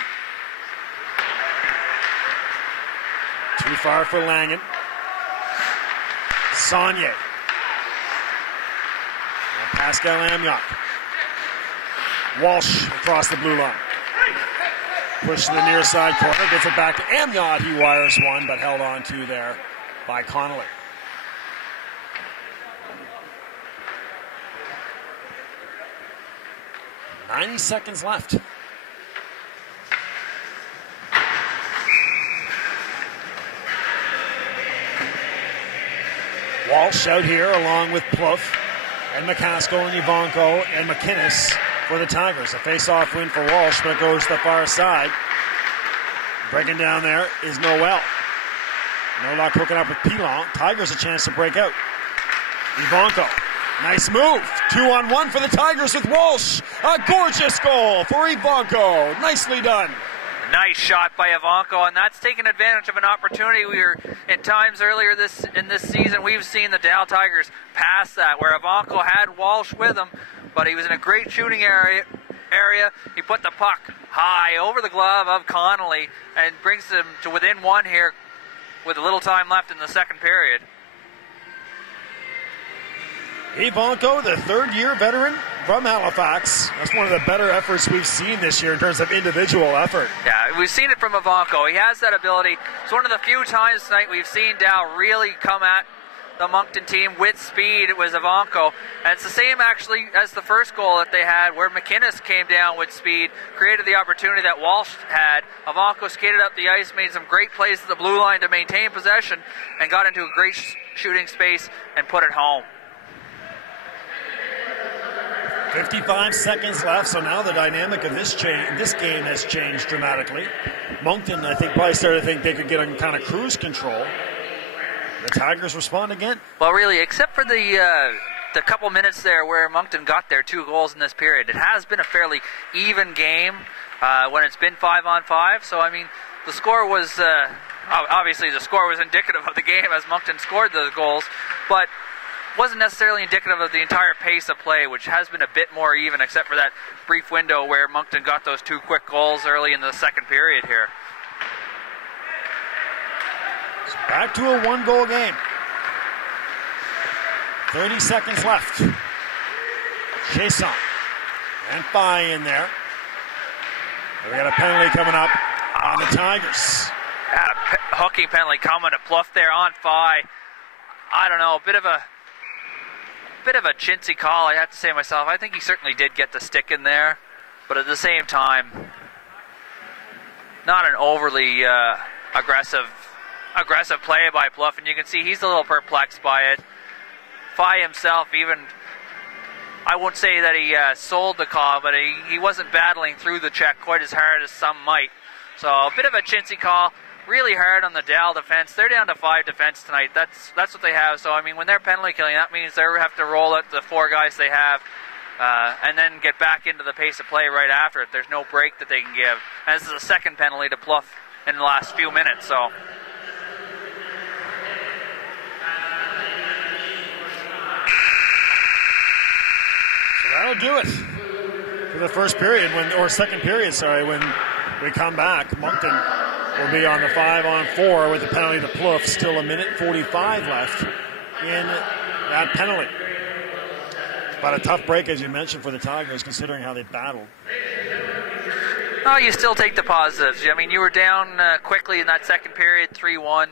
Too far for Langen. Saunier. Pascal Amiot. Walsh across the blue line. Push to the near side corner. Gets it back to Amiot. He wires one, but held on to there by Connolly. .90 seconds left. Walsh out here along with Plouffe and McCaskill and Ivanko and McInnes for the Tigers. A face-off win for Walsh, but it goes to the far side. Breaking down there is Noel. No luck hooking up with Pilon. Tigers a chance to break out. Ivanko. Nice move. 2-on-1 for the Tigers with Walsh. A gorgeous goal for Ivanko. Nicely done. Nice shot by Ivanko, and that's taking advantage of an opportunity. We were in times earlier in this season, we've seen the Dal Tigers pass that, where Ivanko had Walsh with him, but he was in a great shooting area. He put the puck high over the glove of Connolly and brings them to within one here with a little time left in the second period. Ivanko, the third-year veteran from Halifax. That's one of the better efforts we've seen this year in terms of individual effort. Yeah, we've seen it from Ivanko. He has that ability. It's one of the few times tonight we've seen Dal really come at the Moncton team with speed. It was Ivanko. And it's the same, actually, as the first goal that they had, where McInnes came down with speed, created the opportunity that Walsh had. Ivanko skated up the ice, made some great plays at the blue line to maintain possession, and got into a great shooting space and put it home. 55 seconds left, so now the dynamic of this game has changed dramatically. Moncton, I think, probably started to think they could get on kind of cruise control. The Tigers respond again. Well, really, except for the couple minutes there where Moncton got their 2 goals in this period, it has been a fairly even game when it's been 5-on-5. So, I mean, the score was obviously the score was indicative of the game as Moncton scored the goals, but wasn't necessarily indicative of the entire pace of play, which has been a bit more even, except for that brief window where Moncton got those 2 quick goals early in the second period here. So back to a 1-goal game. 30 seconds left. Jason and Phi in there. We got a penalty coming up on the Tigers. Hooking penalty coming to Pluff there on Phi. I don't know, a bit of a chintzy call, I have to say myself. I think he certainly did get the stick in there, but at the same time, not an overly aggressive play by Pluff, and you can see he's a little perplexed by it. Phi himself, even, I won't say that he sold the call, but he wasn't battling through the check quite as hard as some might. So a bit of a chintzy call. Really hard on the Dal defense. They're down to 5 defense tonight. That's what they have. So, I mean, when they're penalty killing, that means they have to roll out the 4 guys they have and then get back into the pace of play right after it. There's no break that they can give. And this is a second penalty to Pluff in the last few minutes. So that'll do it for the first period, second period, when we come back. Moncton will be on the 5-on-4 with the penalty to Pluff. Still 1:45 left in that penalty. But a tough break, as you mentioned, for the Tigers, considering how they battled. Oh, you still take the positives. I mean, you were down quickly in that second period, 3-1.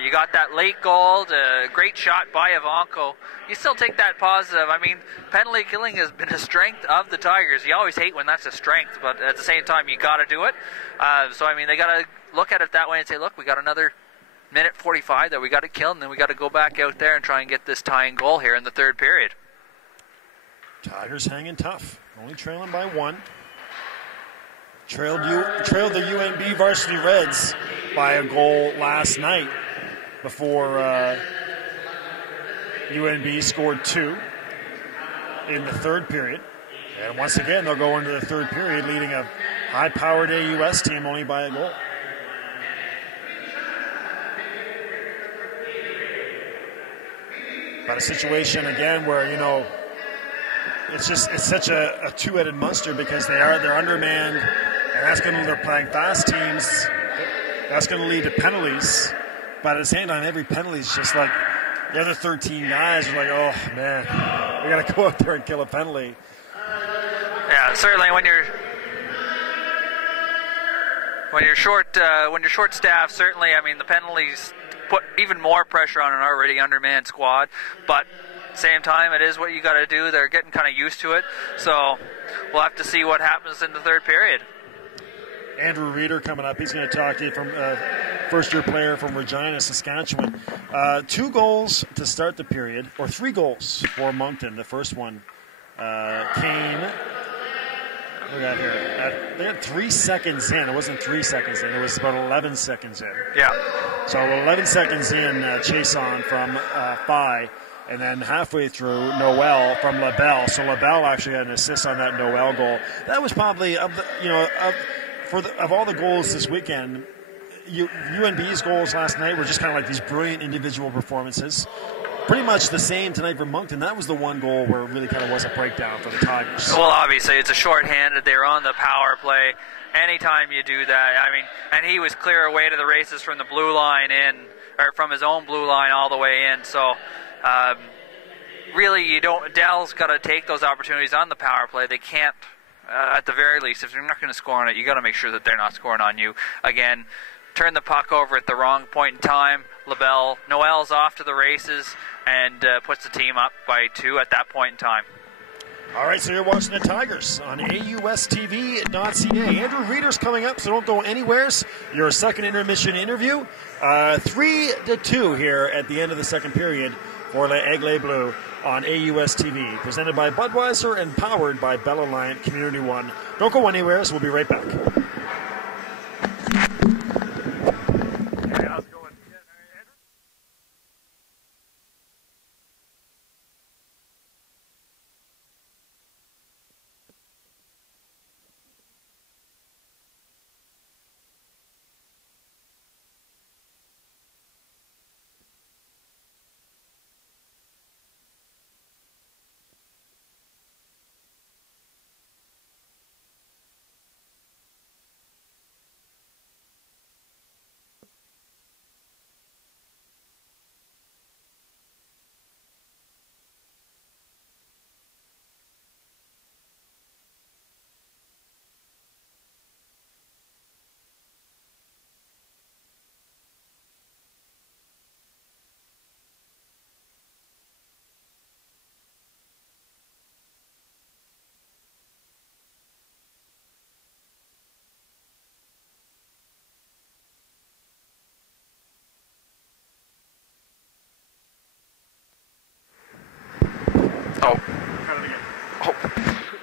You got that late goal, great shot by Ivanko. You still take that positive. I mean, penalty killing has been a strength of the Tigers. You always hate when that's a strength, but at the same time, you got to do it. So, I mean, they got to look at it that way and say, look, we got another 1:45 that we got to kill, and then we got to go back out there and try and get this tying goal here in the third period. Tigers hanging tough, only trailing by 1. Trailed the UNB Varsity Reds by a goal last night before UNB scored 2 in the third period. And once again, they'll go into the third period leading a high-powered AUS team only by a goal. But a situation again where, you know, it's such a two-headed monster because they're undermanned, and they're playing fast teams. That's going to lead to penalties. But at the same time, every penalty is just like the other 13 guys are like, oh man, we got to go out there and kill a penalty. Yeah, certainly when you're short staffed, certainly, I mean, the penalties put even more pressure on an already undermanned squad. But at the same time, it is what you got to do. They're getting kind of used to it. So we'll have to see what happens in the third period. Andrew Reeder coming up. He's going to talk to you from first-year player from Regina, Saskatchewan. 2 goals to start the period, or 3 goals for Moncton. The first one came, we got here, they had 3 seconds in. It wasn't 3 seconds in. It was about 11 seconds in. Yeah. So 11 seconds in, chase on from Phi, and then halfway through, Noel from LaBelle. So LaBelle actually had an assist on that Noel goal. That was probably, of all the goals this weekend, UNB's goals last night were just kind of like these brilliant individual performances. Pretty much the same tonight for Moncton. That was the one goal where it really kind of was a breakdown for the Tigers. Well, obviously, it's a shorthanded. They were on the power play. Anytime you do that, I mean, and he was clear away to the races from the blue line in, or from his own blue line all the way in. So, really, Dell's got to take those opportunities on the power play. They can't. At the very least, if you're not going to score on it, you got to make sure that they're not scoring on you. Again, turn the puck over at the wrong point in time. Noel's off to the races and puts the team up by 2 at that point in time. All right, so you're watching the Tigers on AUSTV.ca. Andrew Reeder's coming up, so don't go anywhere. Your second intermission interview. 3-2 here at the end of the second period for Les Aigles Bleus on AUS TV. Presented by Budweiser and powered by Bell Alliant Community One. Don't go anywhere, so we'll be right back. Hey, how's it going?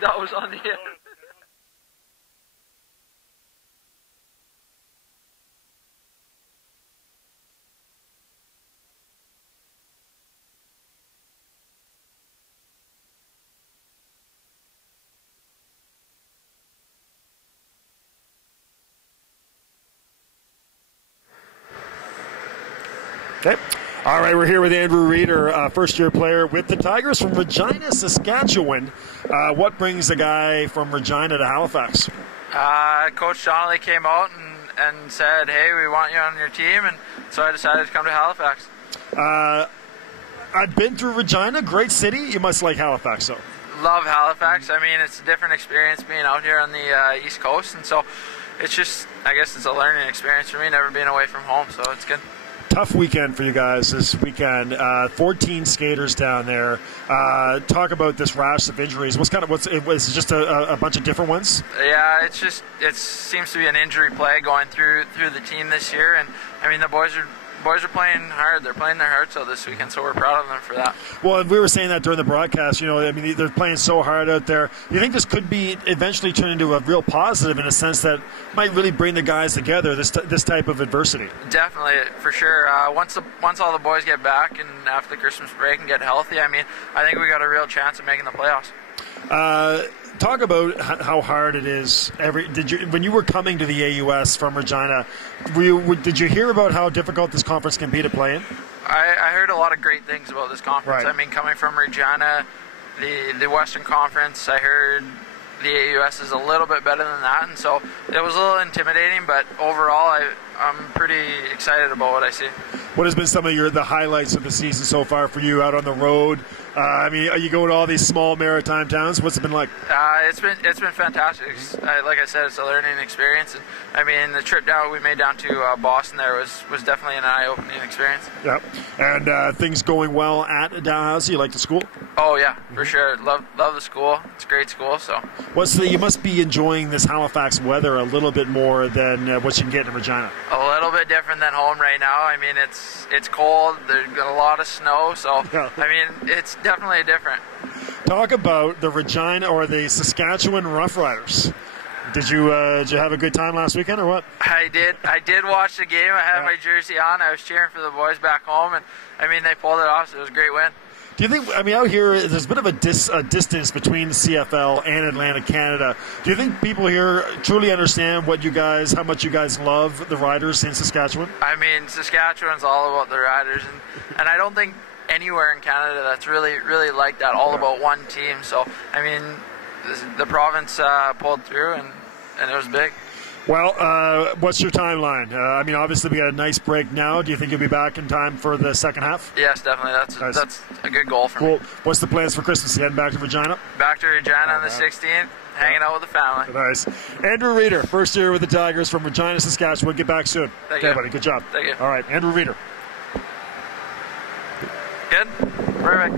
That was on the air. Okay. All right, we're here with Andrew Reeder, first-year player with the Tigers from Regina, Saskatchewan. What brings a guy from Regina to Halifax? Coach Donnelly came out and said, hey, we want you on your team, and so I decided to come to Halifax. I've been through Regina, great city. You must like Halifax, though. Love Halifax. I mean, it's a different experience being out here on the East Coast, and so it's just, I guess it's a learning experience for me, never being away from home, so it's good. Tough weekend for you guys this weekend. 14 skaters down there. Talk about this rash of injuries. It was just a bunch of different ones? Yeah, it seems to be an injury plague going through the team this year, and I mean the boys are playing hard. They're playing their hearts out this weekend, so we're proud of them for that. Well, we were saying that during the broadcast. You know, I mean, they're playing so hard out there. You think this could be eventually turn into a real positive in a sense that might really bring the guys together, this type of adversity? Definitely, for sure. Once all the boys get back and after the Christmas break and get healthy, I mean, I think we got a real chance of making the playoffs. Talk about how hard it is. When you were coming to the AUS from Regina, did you hear about how difficult this conference can be to play in? I heard a lot of great things about this conference. Right. I mean, coming from Regina, the Western Conference, I heard the AUS is a little bit better than that, and so it was a little intimidating, but overall I'm pretty excited about what I see. What has been some of the highlights of the season so far for you out on the road? I mean, are you going to all these small maritime towns? What's it been like? It's been fantastic. Like I said, it's a learning experience, and I mean the trip we made down to Boston there was definitely an eye-opening experience. Yeah, and things going well at Dalhousie. You like the school? Oh yeah, for sure. Love the school. It's a great school. So you must be enjoying this Halifax weather a little bit more than what you can get in Regina. A little bit different than home right now. I mean, it's cold. There's got a lot of snow, so yeah. I mean, it's definitely different. Talk about the Regina or the Saskatchewan Roughriders. Did you have a good time last weekend or what? I did watch the game. I had my jersey on. I was cheering for the boys back home, and I mean they pulled it off. So it was a great win. Do you think, I mean, out here, there's a bit of a distance between the CFL and Atlantic Canada. Do you think people here truly understand how much you guys love the Riders in Saskatchewan? I mean, Saskatchewan's all about the Riders, and I don't think anywhere in Canada that's really like that, all about one team. So, I mean, the province pulled through, and it was big. Well, what's your timeline? I mean, obviously we got a nice break now. Do you think you'll be back in time for the second half? Yes, definitely. That's a good goal for me. What's the plans for Christmas? Heading back to Regina? Back to Regina on the 16th, hanging out with the family. Nice. Andrew Reeder, first year with the Tigers from Regina, Saskatchewan. Get back soon. Thank you. Buddy. Good job. Thank you. All right, Andrew Reeder. Good? Perfect.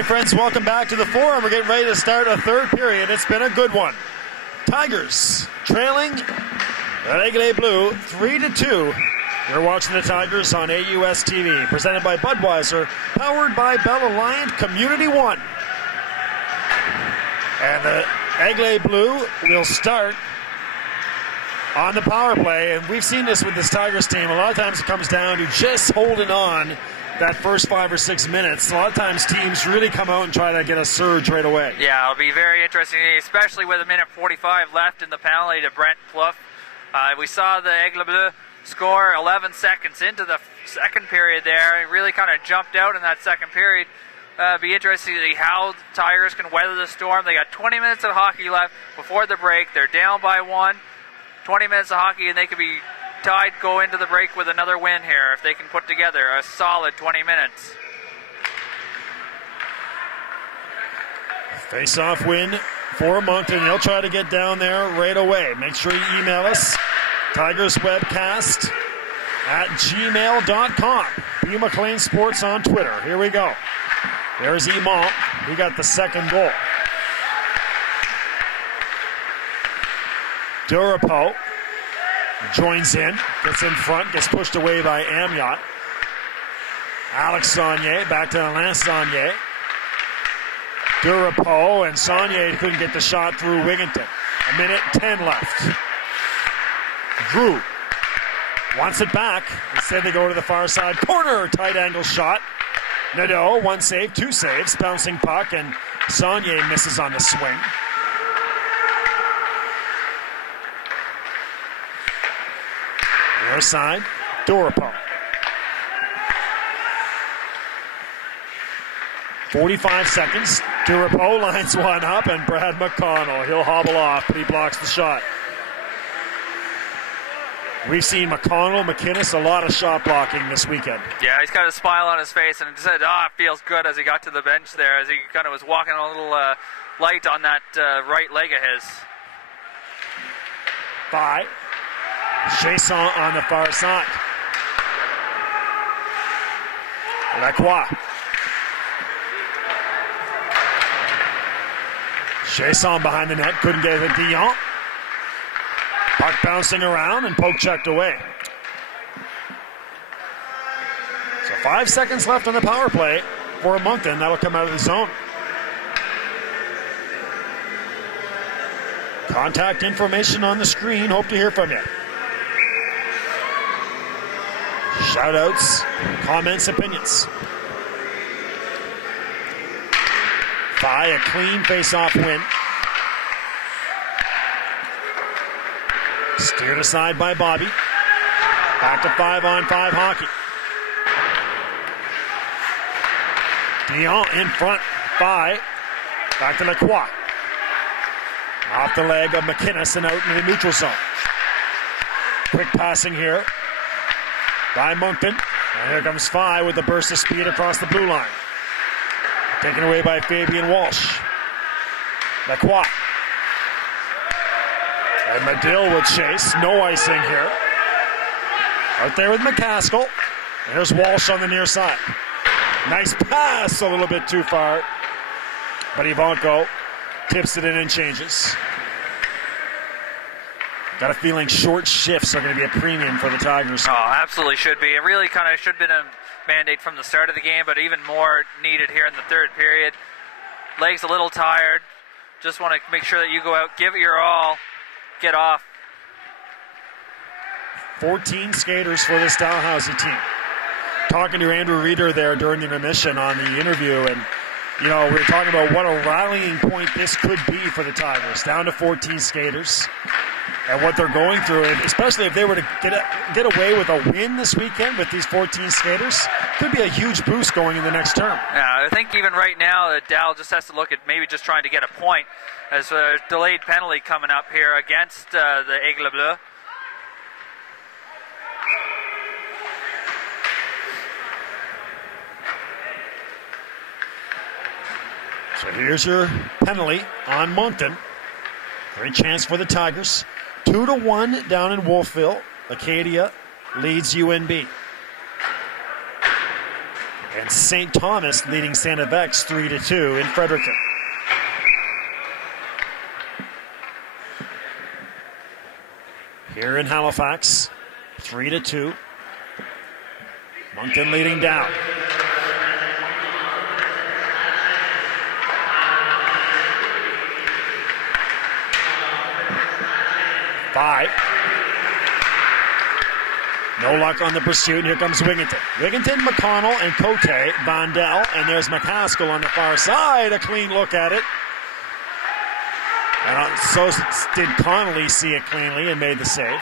right, friends, welcome back to the Forum. We're getting ready to start a third period. It's been a good one. Tigers trailing Les Aigles Bleus 3-2. You're watching the Tigers on AUS TV, presented by Budweiser, powered by Bell Alliant Community One. And the Aigles Bleus will start on the power play, and we've seen this with this Tigers team. A lot of times it comes down to just holding on that first 5 or 6 minutes. A lot of times teams really come out and try to get a surge right away. Yeah, it'll be very interesting, especially with a minute 45 left in the penalty to Brent Plouffe. We saw the Aigles Bleus score 11 seconds into the second period there. It really kind of jumped out in that second period. Be interesting to see how the Tigers can weather the storm. They got 20 minutes of hockey left before the break. They're down by 1. 20 minutes of hockey, and they could be tied, go into the break with another win here if they can put together a solid 20 minutes. Face-off win for Moncton. He'll try to get down there right away. Make sure you email us, tigerswebcast@gmail.com. B. McLean Sports on Twitter. Here we go. There's Emont. He got the second goal. Durapo joins in, gets in front, gets pushed away by Amiot. Alex Saunier back to Alain Saunier. Durapo and Saunier couldn't get the shot through Wigginton. 1:10 left. Drew wants it back. Instead they go to the far side corner. Tight angle shot. Nadeau, 1 save, 2 saves. Bouncing puck, and Saunier misses on the swing. Near side, Durapo. 45 seconds. Durapo lines one up, and Brad McConnell. He'll hobble off, but he blocks the shot. We've seen McConnell, McInnes, a lot of shot blocking this weekend. Yeah, he's got a smile on his face, and he said, it feels good as he got to the bench there, as he kind of was walking a little light on that right leg of his. 5. Chasson on the far side. Lacroix. Chasson behind the net, couldn't get it. Dion. Puck bouncing around and poke checked away. So 5 seconds left on the power play for Moncton. That'll come out of the zone. Contact information on the screen. Hope to hear from you. Shout-outs, comments, opinions. By a clean face-off win. Steered aside by Bobby. Back to 5-on-5 hockey. Dion in front. Back to Lacroix. Off the leg of McInnes and out into the neutral zone. Quick passing here by Moncton. And here comes Fye with a burst of speed across the blue line. Taken away by Fabian Walsh. Lacroix. And Medill would chase. No icing here. Out there with McCaskill. And there's Walsh on the near side. Nice pass, a little bit too far. But Ivanko tips it in and changes. Got a feeling short shifts are going to be a premium for the Tigers. Oh, absolutely should be. It really kind of should have been a mandate from the start of the game, but even more needed here in the third period. Legs a little tired. Just want to make sure that you go out, give it your all, get off. 14 skaters for this Dalhousie team. Talking to Andrew Reeder there during the intermission on the interview, and we were talking about what a rallying point this could be for the Tigers. Down to 14 skaters. And what they're going through, especially if they were to get away with a win this weekend with these 14 skaters, could be a huge boost going in the next term. Yeah, I think even right now, Dal just has to look at maybe just trying to get a point, as a delayed penalty coming up here against the Aigles Bleus. So here's your penalty on Moncton. Great chance for the Tigers. 2-1 down in Wolfville. Acadia leads UNB. And St. Thomas leading St. Avex 3-2 in Fredericton. Here in Halifax, 3-2. Moncton leading down. Five. No luck on the pursuit, and here comes Wigginton. Wigginton, McConnell, and Cote, Vondel, and there's McCaskill on the far side. A clean look at it. And so did Connolly see it cleanly and made the save.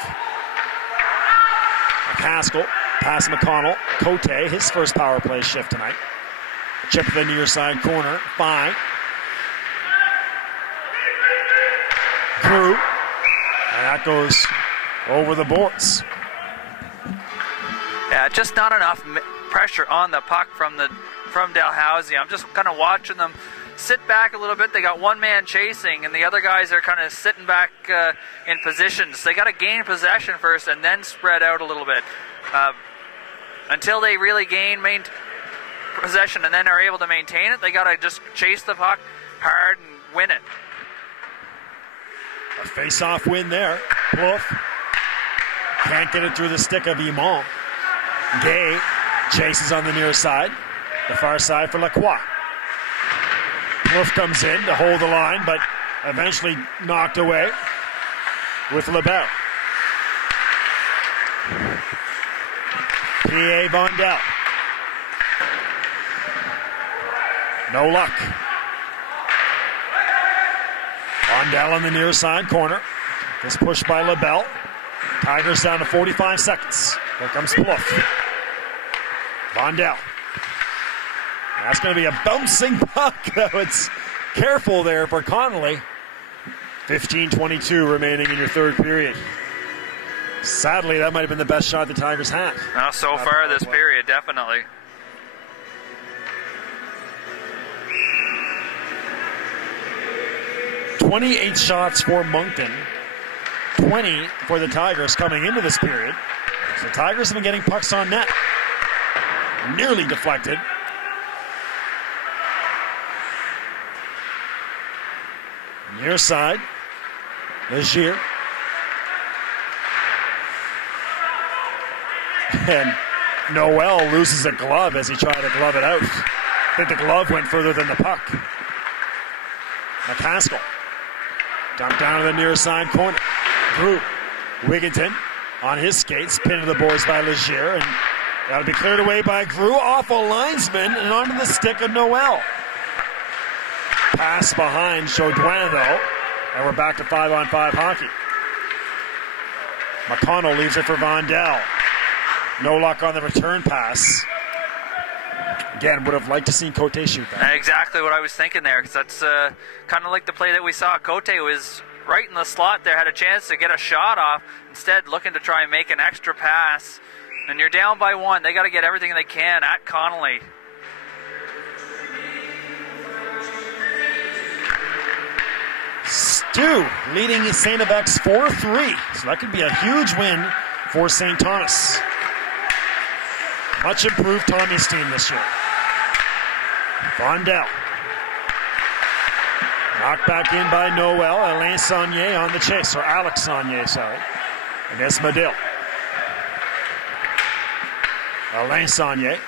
McCaskill, past McConnell. Cote, his first power play shift tonight. Chip to the near side corner. Fine. Grew. And that goes over the boards. Yeah, just not enough pressure on the puck from Dalhousie. I'm just kind of watching them sit back a little bit. They got one man chasing, and the other guys are kind of sitting back in positions. They got to gain possession first and then spread out a little bit. Until they really gain possession and then are able to maintain it, they got to just chase the puck hard and win it. A face-off win there. Plouffe can't get it through the stick of Imon. Gay chases on the near side. The far side for Lacroix. Plouffe comes in to hold the line, but eventually knocked away with LeBel. P.A. Vondel. No luck. Vondel on the near side corner. This push by LeBel. Tigers down to 45 seconds. Here comes Plouffe. Vondel. That's going to be a bouncing puck. It's careful there for Connolly. 15:22 remaining in your third period. Sadly, that might have been the best shot the Tigers had. So far this period, definitely. "28 shots for Moncton, 20 for the Tigers coming into this period. So the Tigers have been getting pucks on net. Nearly deflected. Near side, Legier. And Noel loses a glove as he tried to glove it out. I think the glove went further than the puck. McCaskill. Dumped down to the near side corner. Drew. Wigginton on his skates, pinned to the boards by Legier, and that'll be cleared away by Grew off a linesman and onto the stick of Noel. Pass behind Chaudouin, though, and we're back to 5-on-5 hockey. McConnell leaves it for Vondel. No luck on the return pass. Again, would have liked to see Cote shoot that. Exactly what I was thinking there, because that's kind of like the play that we saw. Cote was right in the slot there, had a chance to get a shot off, instead looking to try and make an extra pass. And you're down by one. They got to get everything they can at Connolly. Stu leading St. Avex 4-3. So that could be a huge win for St. Thomas. Much improved Tommy's team this year. Vondel. Knocked back in by Noel. Alain Saunier on the chase. Or Alex Saunier, sorry. Against Medill. Alain Saunier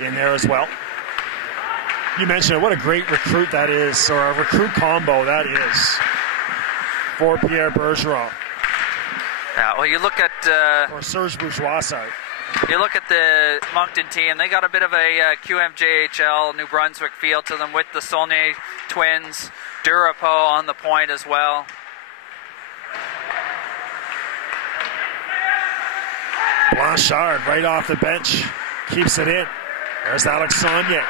in there as well. You mentioned it. What a great recruit that is. Or a recruit combo that is. For Pierre Bergeron. Yeah, well, you look at... or Serge Bourgeois, sorry. You look at the Moncton team, they got a bit of a QMJHL New Brunswick feel to them with the Saulnier twins, Durapo on the point as well. Blanchard right off the bench, keeps it in. There's Alex Saunier.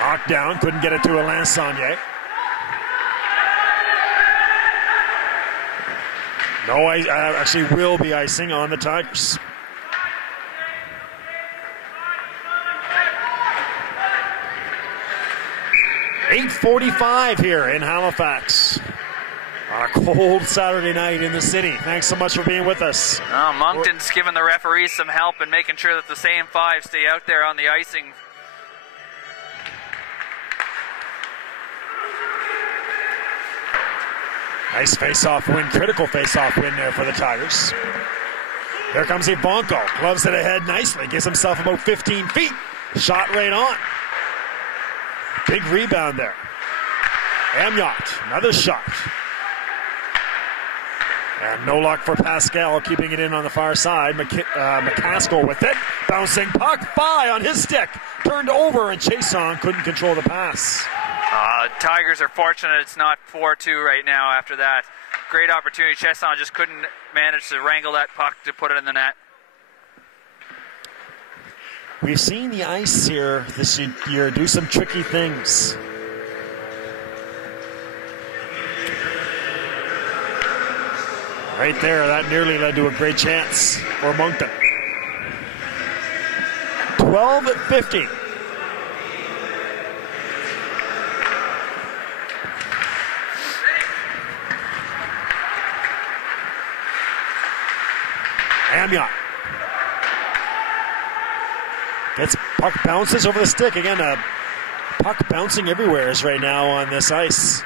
Knocked down, couldn't get it to Alain Saunier. No, actually will be icing on the Tigers. .8:45 here in Halifax. On a cold Saturday night in the city. Thanks so much for being with us. Moncton's giving the referees some help and making sure that the same 5 stay out there on the icing. Nice face-off win, critical face-off win there for the Tigers. Here comes Ivanko, gloves it ahead nicely, gives himself about 15 feet. Shot right on. Big rebound there. Amyot, another shot. And no luck for Pascal, keeping it in on the far side. McCaskill with it. Bouncing puck by on his stick. Turned over, and Chason couldn't control the pass. Tigers are fortunate it's not 4-2 right now after that. Great opportunity. Chason just couldn't manage to wrangle that puck to put it in the net. We've seen the ice here this year do some tricky things. Right there, that nearly led to a great chance for Moncton. 12-50. Amyot. Gets puck, bounces over the stick. Again, puck bouncing everywhere is right now on this ice.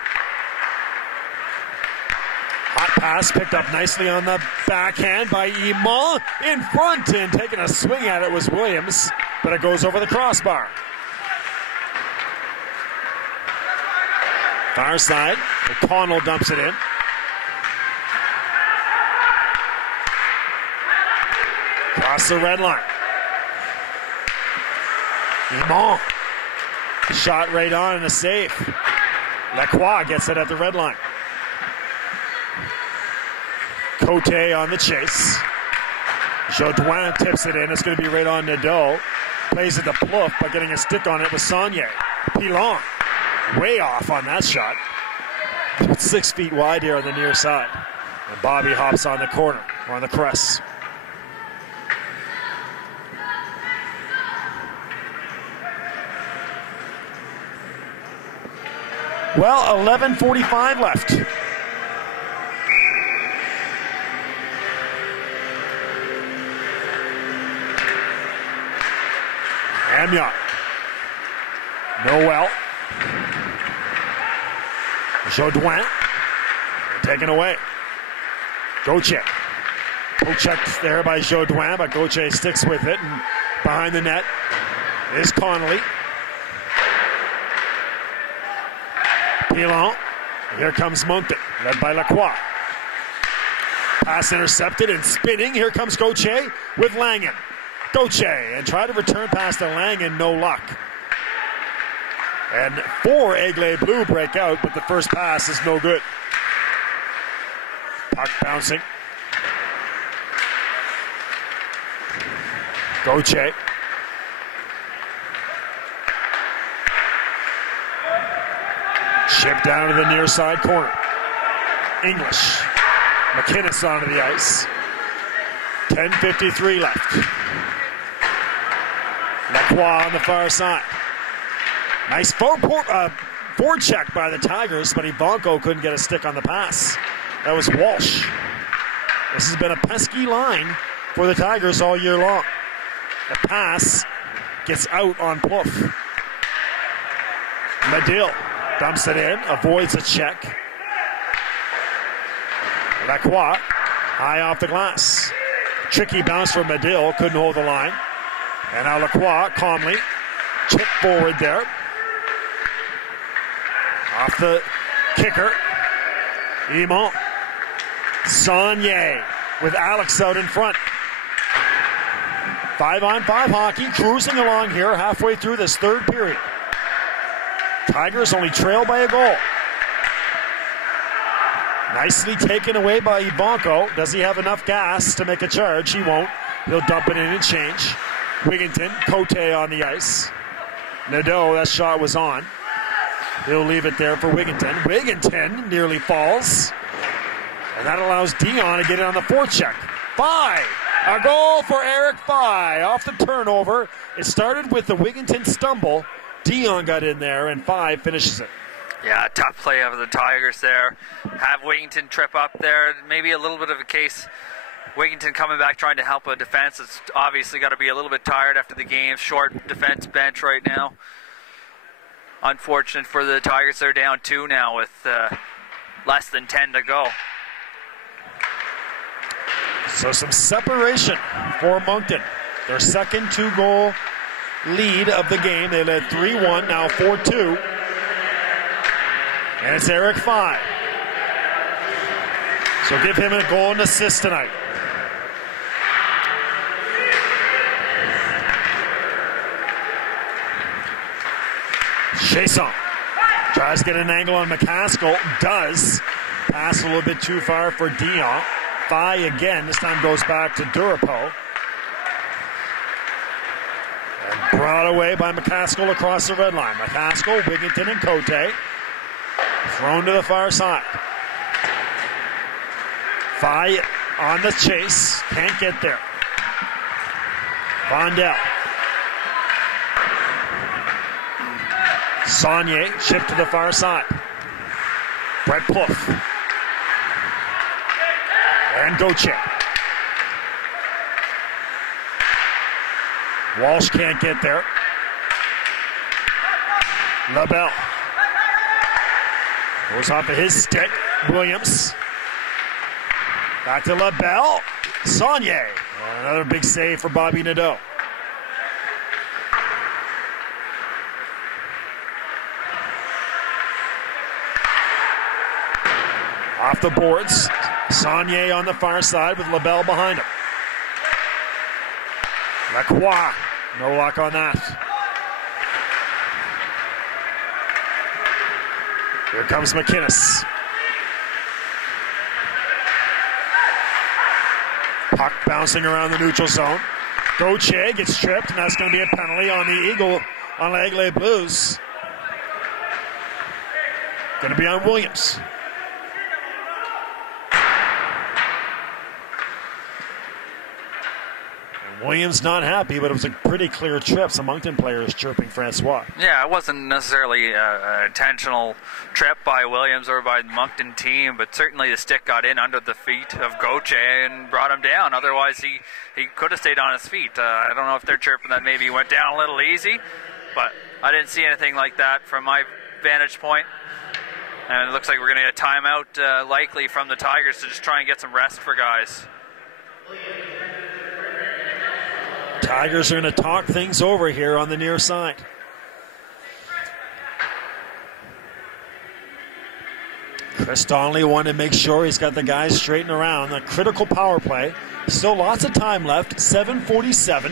Pass picked up nicely on the backhand by Iman in front, and taking a swing at it was Williams, but it goes over the crossbar. Far side, O'Connell dumps it in. Across the red line. Iman. Shot right on and a save. Lacroix gets it at the red line. Cote on the chase. Jodouin tips it in. It's going to be right on Nadeau. Plays it to Plouffe by getting a stick on it with Saunier. Pilon way off on that shot. 6 feet wide here on the near side. And Bobby hops on the corner, or on the crest. Well, 11:45 left. Amyot. Noel. Jodouin. Taken away. Gauthier. Poke-checked there by Jodouin, but Gauthier sticks with it. And behind the net is Connolly. Pilon. Here comes Moncton, led by Lacroix. Pass intercepted and spinning. Here comes Gauthier with Langen. Gauthier, and try to return pass to Langen, no luck. And 4 Aigles Bleus break out, but the first pass is no good. Puck bouncing. Gauthier. Chip down to the near side corner. English. McInnes onto the ice. 10:53 left. Lacroix on the far side. Nice forward check by the Tigers, but Ivanko couldn't get a stick on the pass. That was Walsh. This has been a pesky line for the Tigers all year long. The pass gets out on Plouffe. Medill dumps it in, avoids a check. Lacroix, high off the glass. Tricky bounce from Medill, couldn't hold the line. And now Lacroix, calmly, chip forward there. Off the kicker. Iman. Saunier with Alex out in front. 5-on-5 hockey, cruising along here halfway through this third period. Tigers only trail by a goal. Nicely taken away by Ivanko. Does he have enough gas to make a charge? He won't. He'll dump it in and change. Wigginton, Cote on the ice. Nadeau, that shot was on. He'll leave it there for Wigginton. Wigginton nearly falls. And that allows Dion to get it on the forecheck. Fye! A goal for Eric Fye off the turnover. It started with the Wigginton stumble. Dion got in there, and Fye finishes it. Yeah, tough play of the Tigers there. Have Wigington trip up there. Maybe a little bit of a case. Wigington coming back trying to help a defense that's obviously got to be a little bit tired after the game. Short defense bench right now. Unfortunate for the Tigers. They're down 2 now with less than 10 to go. So some separation for Moncton. Their second 2-goal lead of the game. They led 3-1, now 4-2. And it's Eric 5. So give him a goal and assist tonight. Chasson tries to get an angle on McCaskill. Does. Pass a little bit too far for Dion. Thigh again. This time goes back to Durapo. And brought away by McCaskill across the red line. McCaskill, Wigington, and Cote. Thrown to the far side. Thigh on the chase. Can't get there. Vondel. Saunier, chip to the far side. Brett Plouffe. And Goche. Walsh can't get there. LaBelle. Goes off of his stick. Williams. Back to LaBelle. Saunier. And another big save for Bobby Nadeau. Off the boards. Saunier on the far side with LaBelle behind him. Lacroix. No luck on that. Here comes McInnes. Puck bouncing around the neutral zone. Gauthier gets tripped, and that's going to be a penalty on the Les Aigles Bleus. Going to be on Williams. Williams not happy, but it was a pretty clear trip. Some Moncton players chirping Francois. Yeah, it wasn't necessarily an intentional trip by Williams or by the Moncton team, but certainly the stick got in under the feet of Goche and brought him down. Otherwise, he could have stayed on his feet. I don't know if they're chirping that maybe he went down a little easy, but I didn't see anything like that from my vantage point. And it looks like we're going to get a timeout likely from the Tigers to just try and get some rest for guys. Tigers are going to talk things over here on the near side. Chris Donnelly wanted to make sure he's got the guys straightened around. A critical power play. Still lots of time left. 7:47.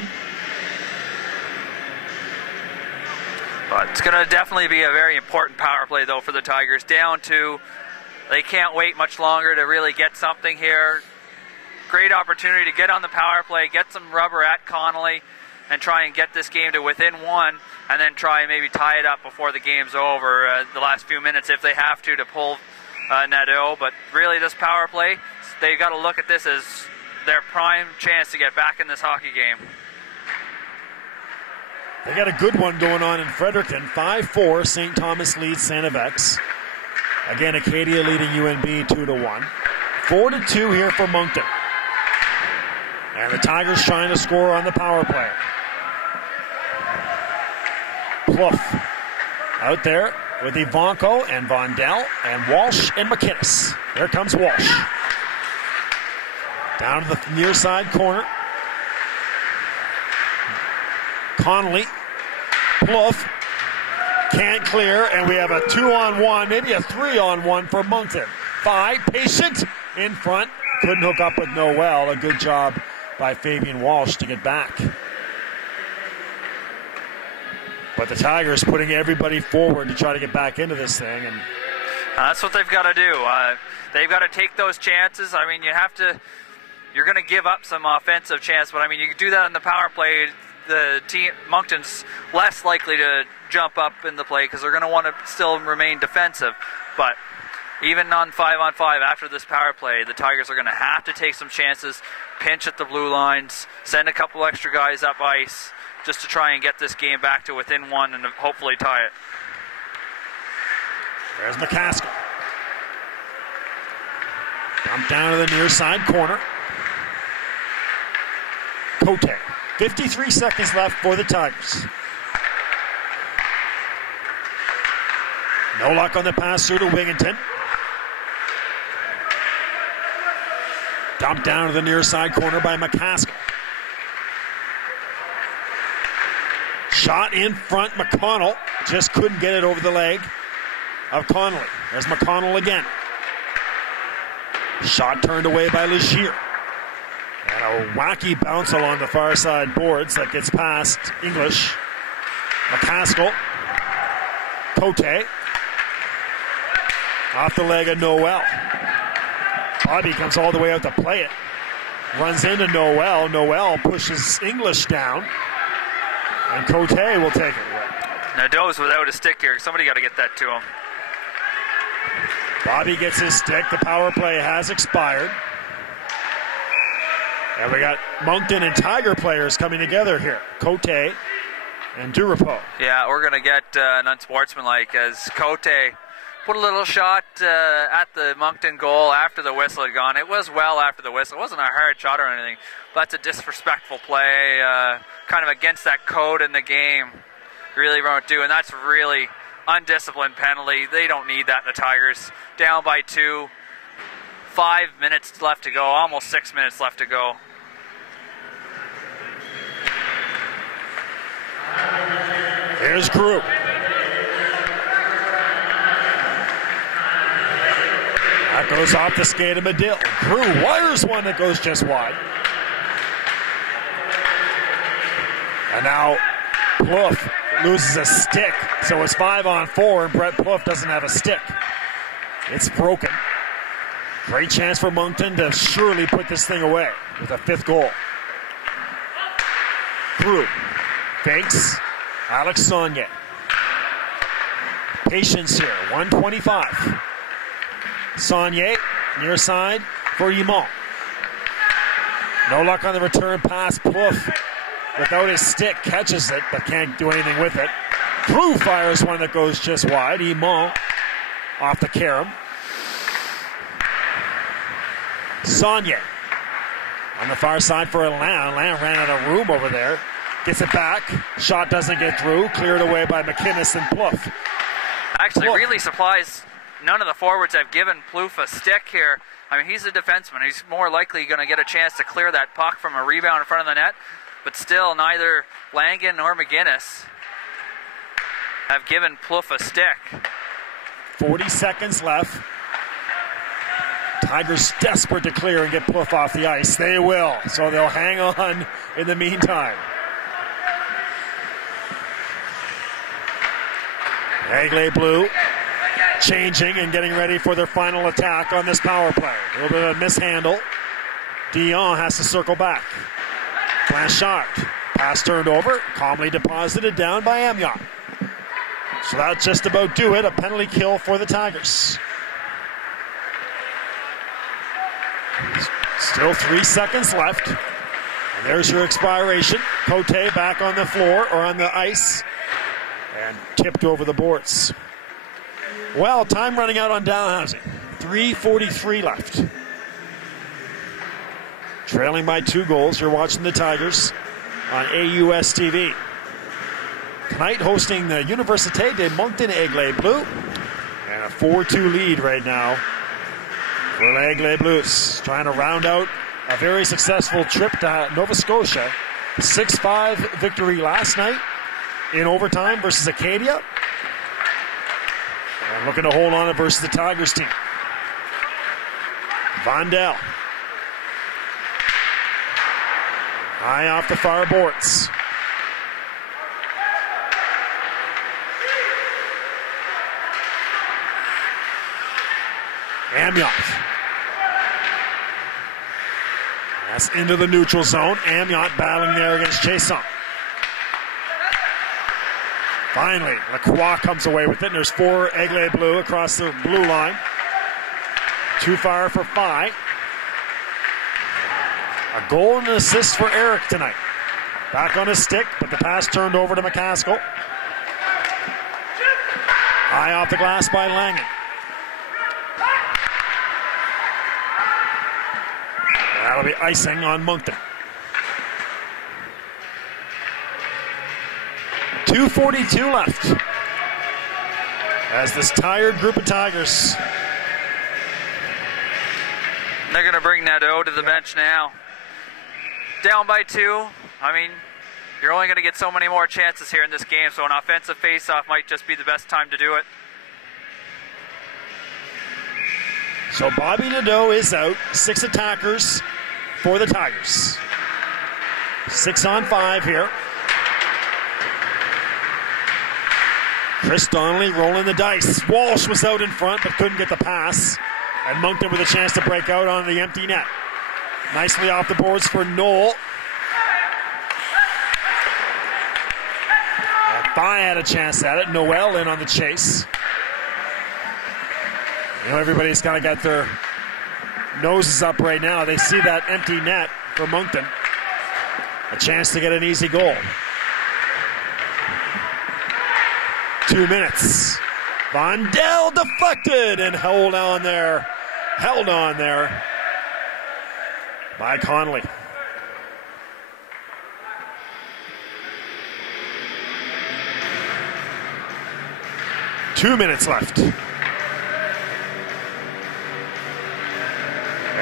But it's going to definitely be a very important power play, though, for the Tigers. Down 2. They can't wait much longer to really get something here. Great opportunity to get on the power play, get some rubber at Connolly, and try and get this game to within 1, and then try and maybe tie it up before the game's over the last few minutes if they have to pull Nadeau. But really, this power play, they've got to look at this as their prime chance to get back in this hockey game. They got a good one going on in Fredericton. 5-4, St. Thomas leads St. Avex. Again, Acadia leading UNB 2-1. 4-2 here for Moncton. And the Tigers trying to score on the power play. Plouffe out there with Ivanko and Vondel and Walsh and McInnes. There comes Walsh. Down to the near side corner. Connolly. Plouffe can't clear, and we have a 2-on-1, maybe a 3-on-1 for Moncton. 5, patient in front. Couldn't hook up with Noel. A good job by Fabian Walsh to get back. But the Tigers putting everybody forward to try to get back into this thing. And that's what they've got to do. They've got to take those chances. I mean, you're going to give up some offensive chance, but I mean, you can do that in the power play. The team, Moncton's less likely to jump up in the play because they're going to want to still remain defensive. But even on 5-on-5 after this power play, the Tigers are going to have to take some chances, pinch at the blue lines, send a couple extra guys up ice just to try and get this game back to within 1 and hopefully tie it. There's McCaskill. Dump down to the near side corner. Cote. 53 seconds left for the Tigers. No luck on the pass through to Wigginton. Dumped down to the near side corner by McCaskill. Shot in front, McConnell. Just couldn't get it over the leg of Connolly. There's McConnell again. Shot turned away by Legier. And a wacky bounce along the far side boards that gets past English. McCaskill. Cote. Off the leg of Noel. Bobby comes all the way out to play it. Runs into Noel. Noel pushes English down. And Cote will take it. Nadeau's without a stick here. Somebody got to get that to him. Bobby gets his stick. The power play has expired. And we got Moncton and Tiger players coming together here. Cote and Durapo. Yeah, we're going to get an unsportsmanlike as Cote put a little shot at the Moncton goal after the whistle had gone. It was well after the whistle. It wasn't a hard shot or anything, but it's a disrespectful play, kind of against that code in the game. Really won't do, and that's really undisciplined penalty. They don't need that in the Tigers. Down by 2, 5 minutes left to go, almost 6 minutes left to go. Here's Crew. That goes off the skate of Medill. Crew wires one that goes just wide. And now Plouffe loses a stick, so it's 5-on-4, and Brett Plouffe doesn't have a stick. It's broken. Great chance for Moncton to surely put this thing away with a 5th goal. Crew fakes. Alex Saunier. Patience here, 1:25. Saunier, near side for Yimon. No luck on the return pass. Plouffe, without his stick, catches it, but can't do anything with it. Crew fires one that goes just wide. Yimon off the carom. Saunier on the far side for Alain. Alain ran out of room over there. Gets it back. Shot doesn't get through. Cleared away by McInnes and Plouffe. Actually, Plouffe. really surprised none of the forwards have given Plouffe a stick here. I mean, he's a defenseman. He's more likely going to get a chance to clear that puck from a rebound in front of the net. But still, neither Langan nor McInnes have given Plouffe a stick. 40 seconds left. Tigers desperate to clear and get Plouffe off the ice. They will, so they'll hang on in the meantime. Aigle Bleu changing and getting ready for their final attack on this power play. A little bit of a mishandle. Dion has to circle back. Blanchard. Pass turned over. Calmly deposited down by Amiot. So that'll just about do it. A penalty kill for the Tigers. Still 3 seconds left. And there's your expiration. Cote back on the floor or on the ice. And tipped over the boards. Well, time running out on Dalhousie. 3:43 left. Trailing by 2 goals. You're watching the Tigers on AUS TV. Tonight hosting the Université de Moncton Aigles Bleus. And a 4-2 lead right now for Les Aigles Bleus. Trying to round out a very successful trip to Nova Scotia. 6-5 victory last night in overtime versus Acadia. And looking to hold on it versus the Tigers team. Vondel. High off the far boards. Amiot. That's into the neutral zone. Amiot battling there against Chiasson. Finally, Lacroix comes away with it, and there's 4 Aigles Bleus across the blue line. Too far for Phi. A goal and an assist for Eric tonight. Back on his stick, but the pass turned over to McCaskill. High off the glass by Langen. That'll be icing on Moncton. 2:42 left. As this tired group of Tigers. They're going to bring Nadeau to the bench now. Down by 2. I mean, you're only going to get so many more chances here in this game, so an offensive face-off might just be the best time to do it. So Bobby Nadeau is out. 6 attackers for the Tigers. 6 on 5 here. Chris Donnelly rolling the dice. Walsh was out in front but couldn't get the pass. And Moncton with a chance to break out on the empty net. Nicely off the boards for Knoll. Thigh had a chance at it. Noel in on the chase. You know, everybody's kind of got their noses up right now. They see that empty net for Moncton. A chance to get an easy goal. 2 minutes. Vondel deflected and held on there by Connolly. Two minutes left. And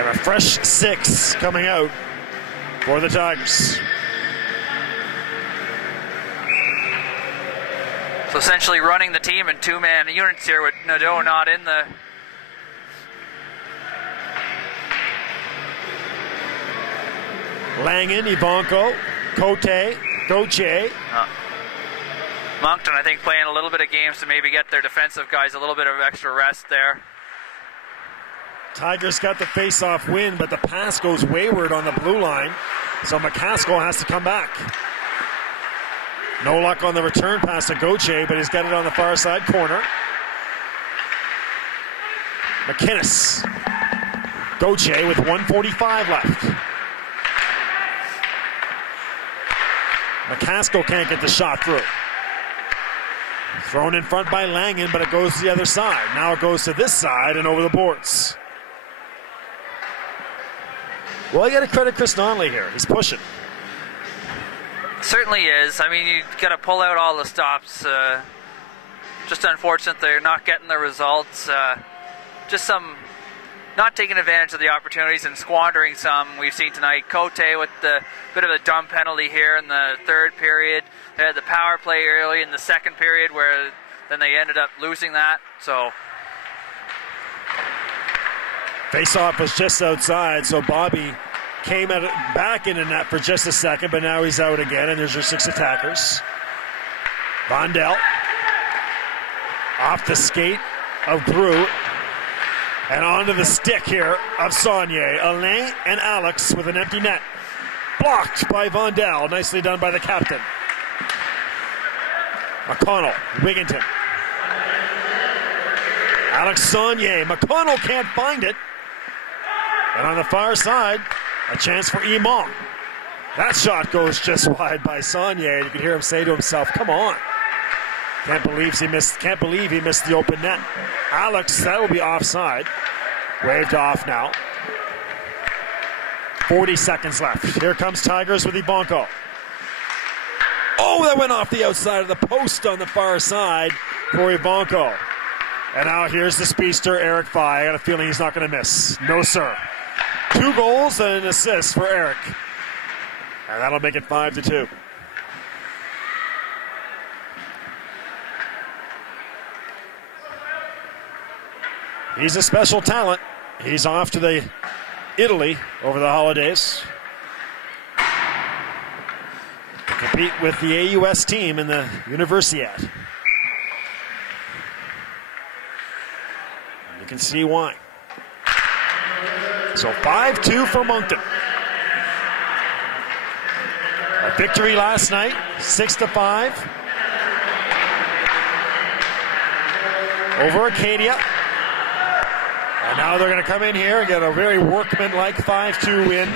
a fresh 6 coming out for the Tigers. So essentially running the team in 2-man units here with Nadeau not in the... Langen, Ivanko, Cote, Gauthier. Moncton, I think, playing a little bit of games to maybe get their defensive guys a little bit of extra rest there. Tigers got the face-off win, but the pass goes wayward on the blue line, so McCaskill has to come back. No luck on the return pass to Gauthier, but he's got it on the far side corner. McInnes. Gauthier with 1:45 left. McCaskill can't get the shot through. Thrown in front by Langen, but it goes to the other side. Now it goes to this side and over the boards. Well, you got to credit Chris Donnelly here. He's pushing. Certainly is. I mean, you got to pull out all the stops. Just unfortunate they're not getting the results. Just some not taking advantage of the opportunities and squandering some. We've seen tonight Cote with the bit of a dumb penalty here in the third period. They had the power play early in the second period where then they ended up losing that. So face-off was just outside, so Bobby came back in the net for just a second, but now he's out again, and there's your 6 attackers. Vondel off the skate of Brew and onto the stick here of Saunier. Alain and Alex with an empty net. Blocked by Vondel. Nicely done by the captain. McConnell, Wigginton. Alex Saunier. McConnell can't find it. And on the far side, a chance for Emon. That shot goes just wide by Saunier. You can hear him say to himself, come on. Can't believe he missed the open net. Alex, that will be offside. Waved off now. 40 seconds left. Here comes Tigers with Ivanko. Oh, that went off the outside of the post on the far side for Ivanko. And now here's the speedster, Eric Fye. I got a feeling he's not going to miss. No, sir. 2 goals and an assist for Eric. And that'll make it 5-2. He's a special talent. He's off to Italy over the holidays to compete with the AUS team in the Universiade. You can see why. So 5-2 for Moncton. A victory last night, 6-5 over Acadia. And now they're going to come in here and get a very workmanlike 5-2 win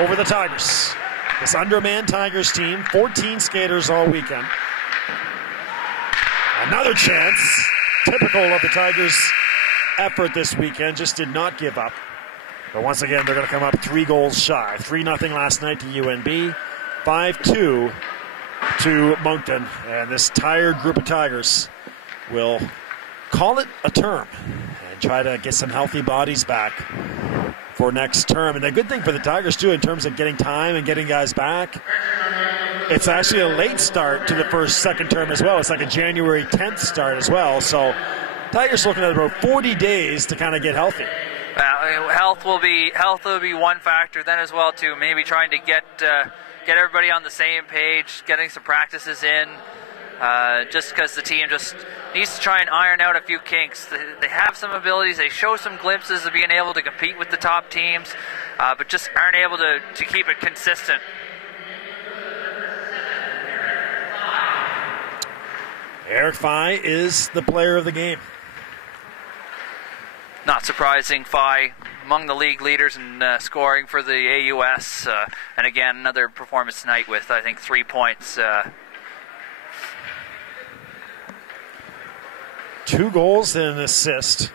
over the Tigers. This undermanned Tigers team, 14 skaters all weekend. Another chance typical of the Tigers' effort this weekend, just did not give up. But once again, they're going to come up 3 goals shy. 3-0 last night to UNB, 5-2 to Moncton. And this tired group of Tigers will call it a term and try to get some healthy bodies back for next term. And the good thing for the Tigers, too, in terms of getting time and getting guys back, it's actually a late start to the second term as well. It's like a January 10th start as well. So Tigers looking at about 40 days to kind of get healthy. Health will be one factor then as well too. Maybe trying to get everybody on the same page, getting some practices in. Just because the team just needs to try and iron out a few kinks. They have some abilities. They show some glimpses of being able to compete with the top teams, but just aren't able to keep it consistent. Eric Fye is the player of the game. Not surprising, Fye among the league leaders in scoring for the AUS, and again another performance tonight with I think 3 points. 2 goals and an assist,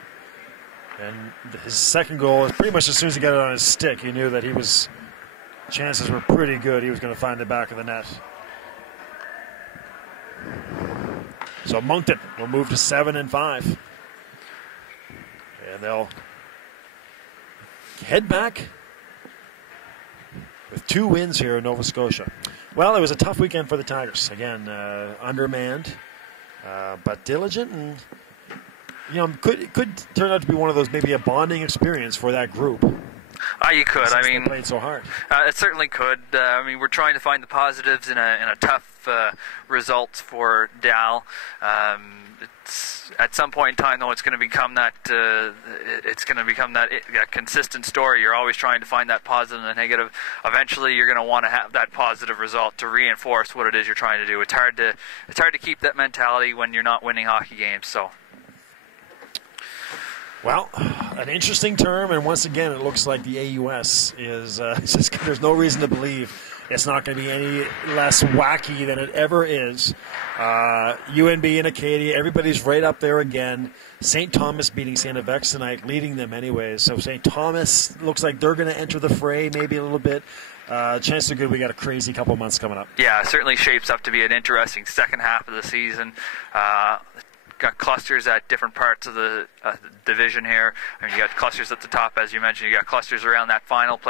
and his second goal is pretty much as soon as he got it on his stick, he knew that chances were pretty good he was going to find the back of the net. So Moncton will move to 7-5. And they'll head back with 2 wins here in Nova Scotia. Well, it was a tough weekend for the Tigers. Again, undermanned, but diligent, and could turn out to be one of those, maybe a bonding experience for that group. You could. I mean, they played so hard. It certainly could. I mean, we're trying to find the positives in a tough results for Dal. It's at some point in time, though, it's going to become that consistent story. You're always trying to find that positive and the negative. Eventually, you're going to want to have that positive result to reinforce what it is you're trying to do. It's hard to keep that mentality when you're not winning hockey games. So. Well, an interesting term, and once again, it looks like the AUS is just, there's no reason to believe it's not going to be any less wacky than it ever is. UNB and Acadia, everybody's right up there again. St. Thomas beating Santa Vex tonight, leading them anyways. So St. Thomas looks like they're going to enter the fray maybe a little bit. Chances are good we got a crazy couple months coming up. Yeah, it certainly shapes up to be an interesting second half of the season. Got clusters at different parts of the division here. I mean, you got clusters at the top, as you mentioned. You got clusters around that final play.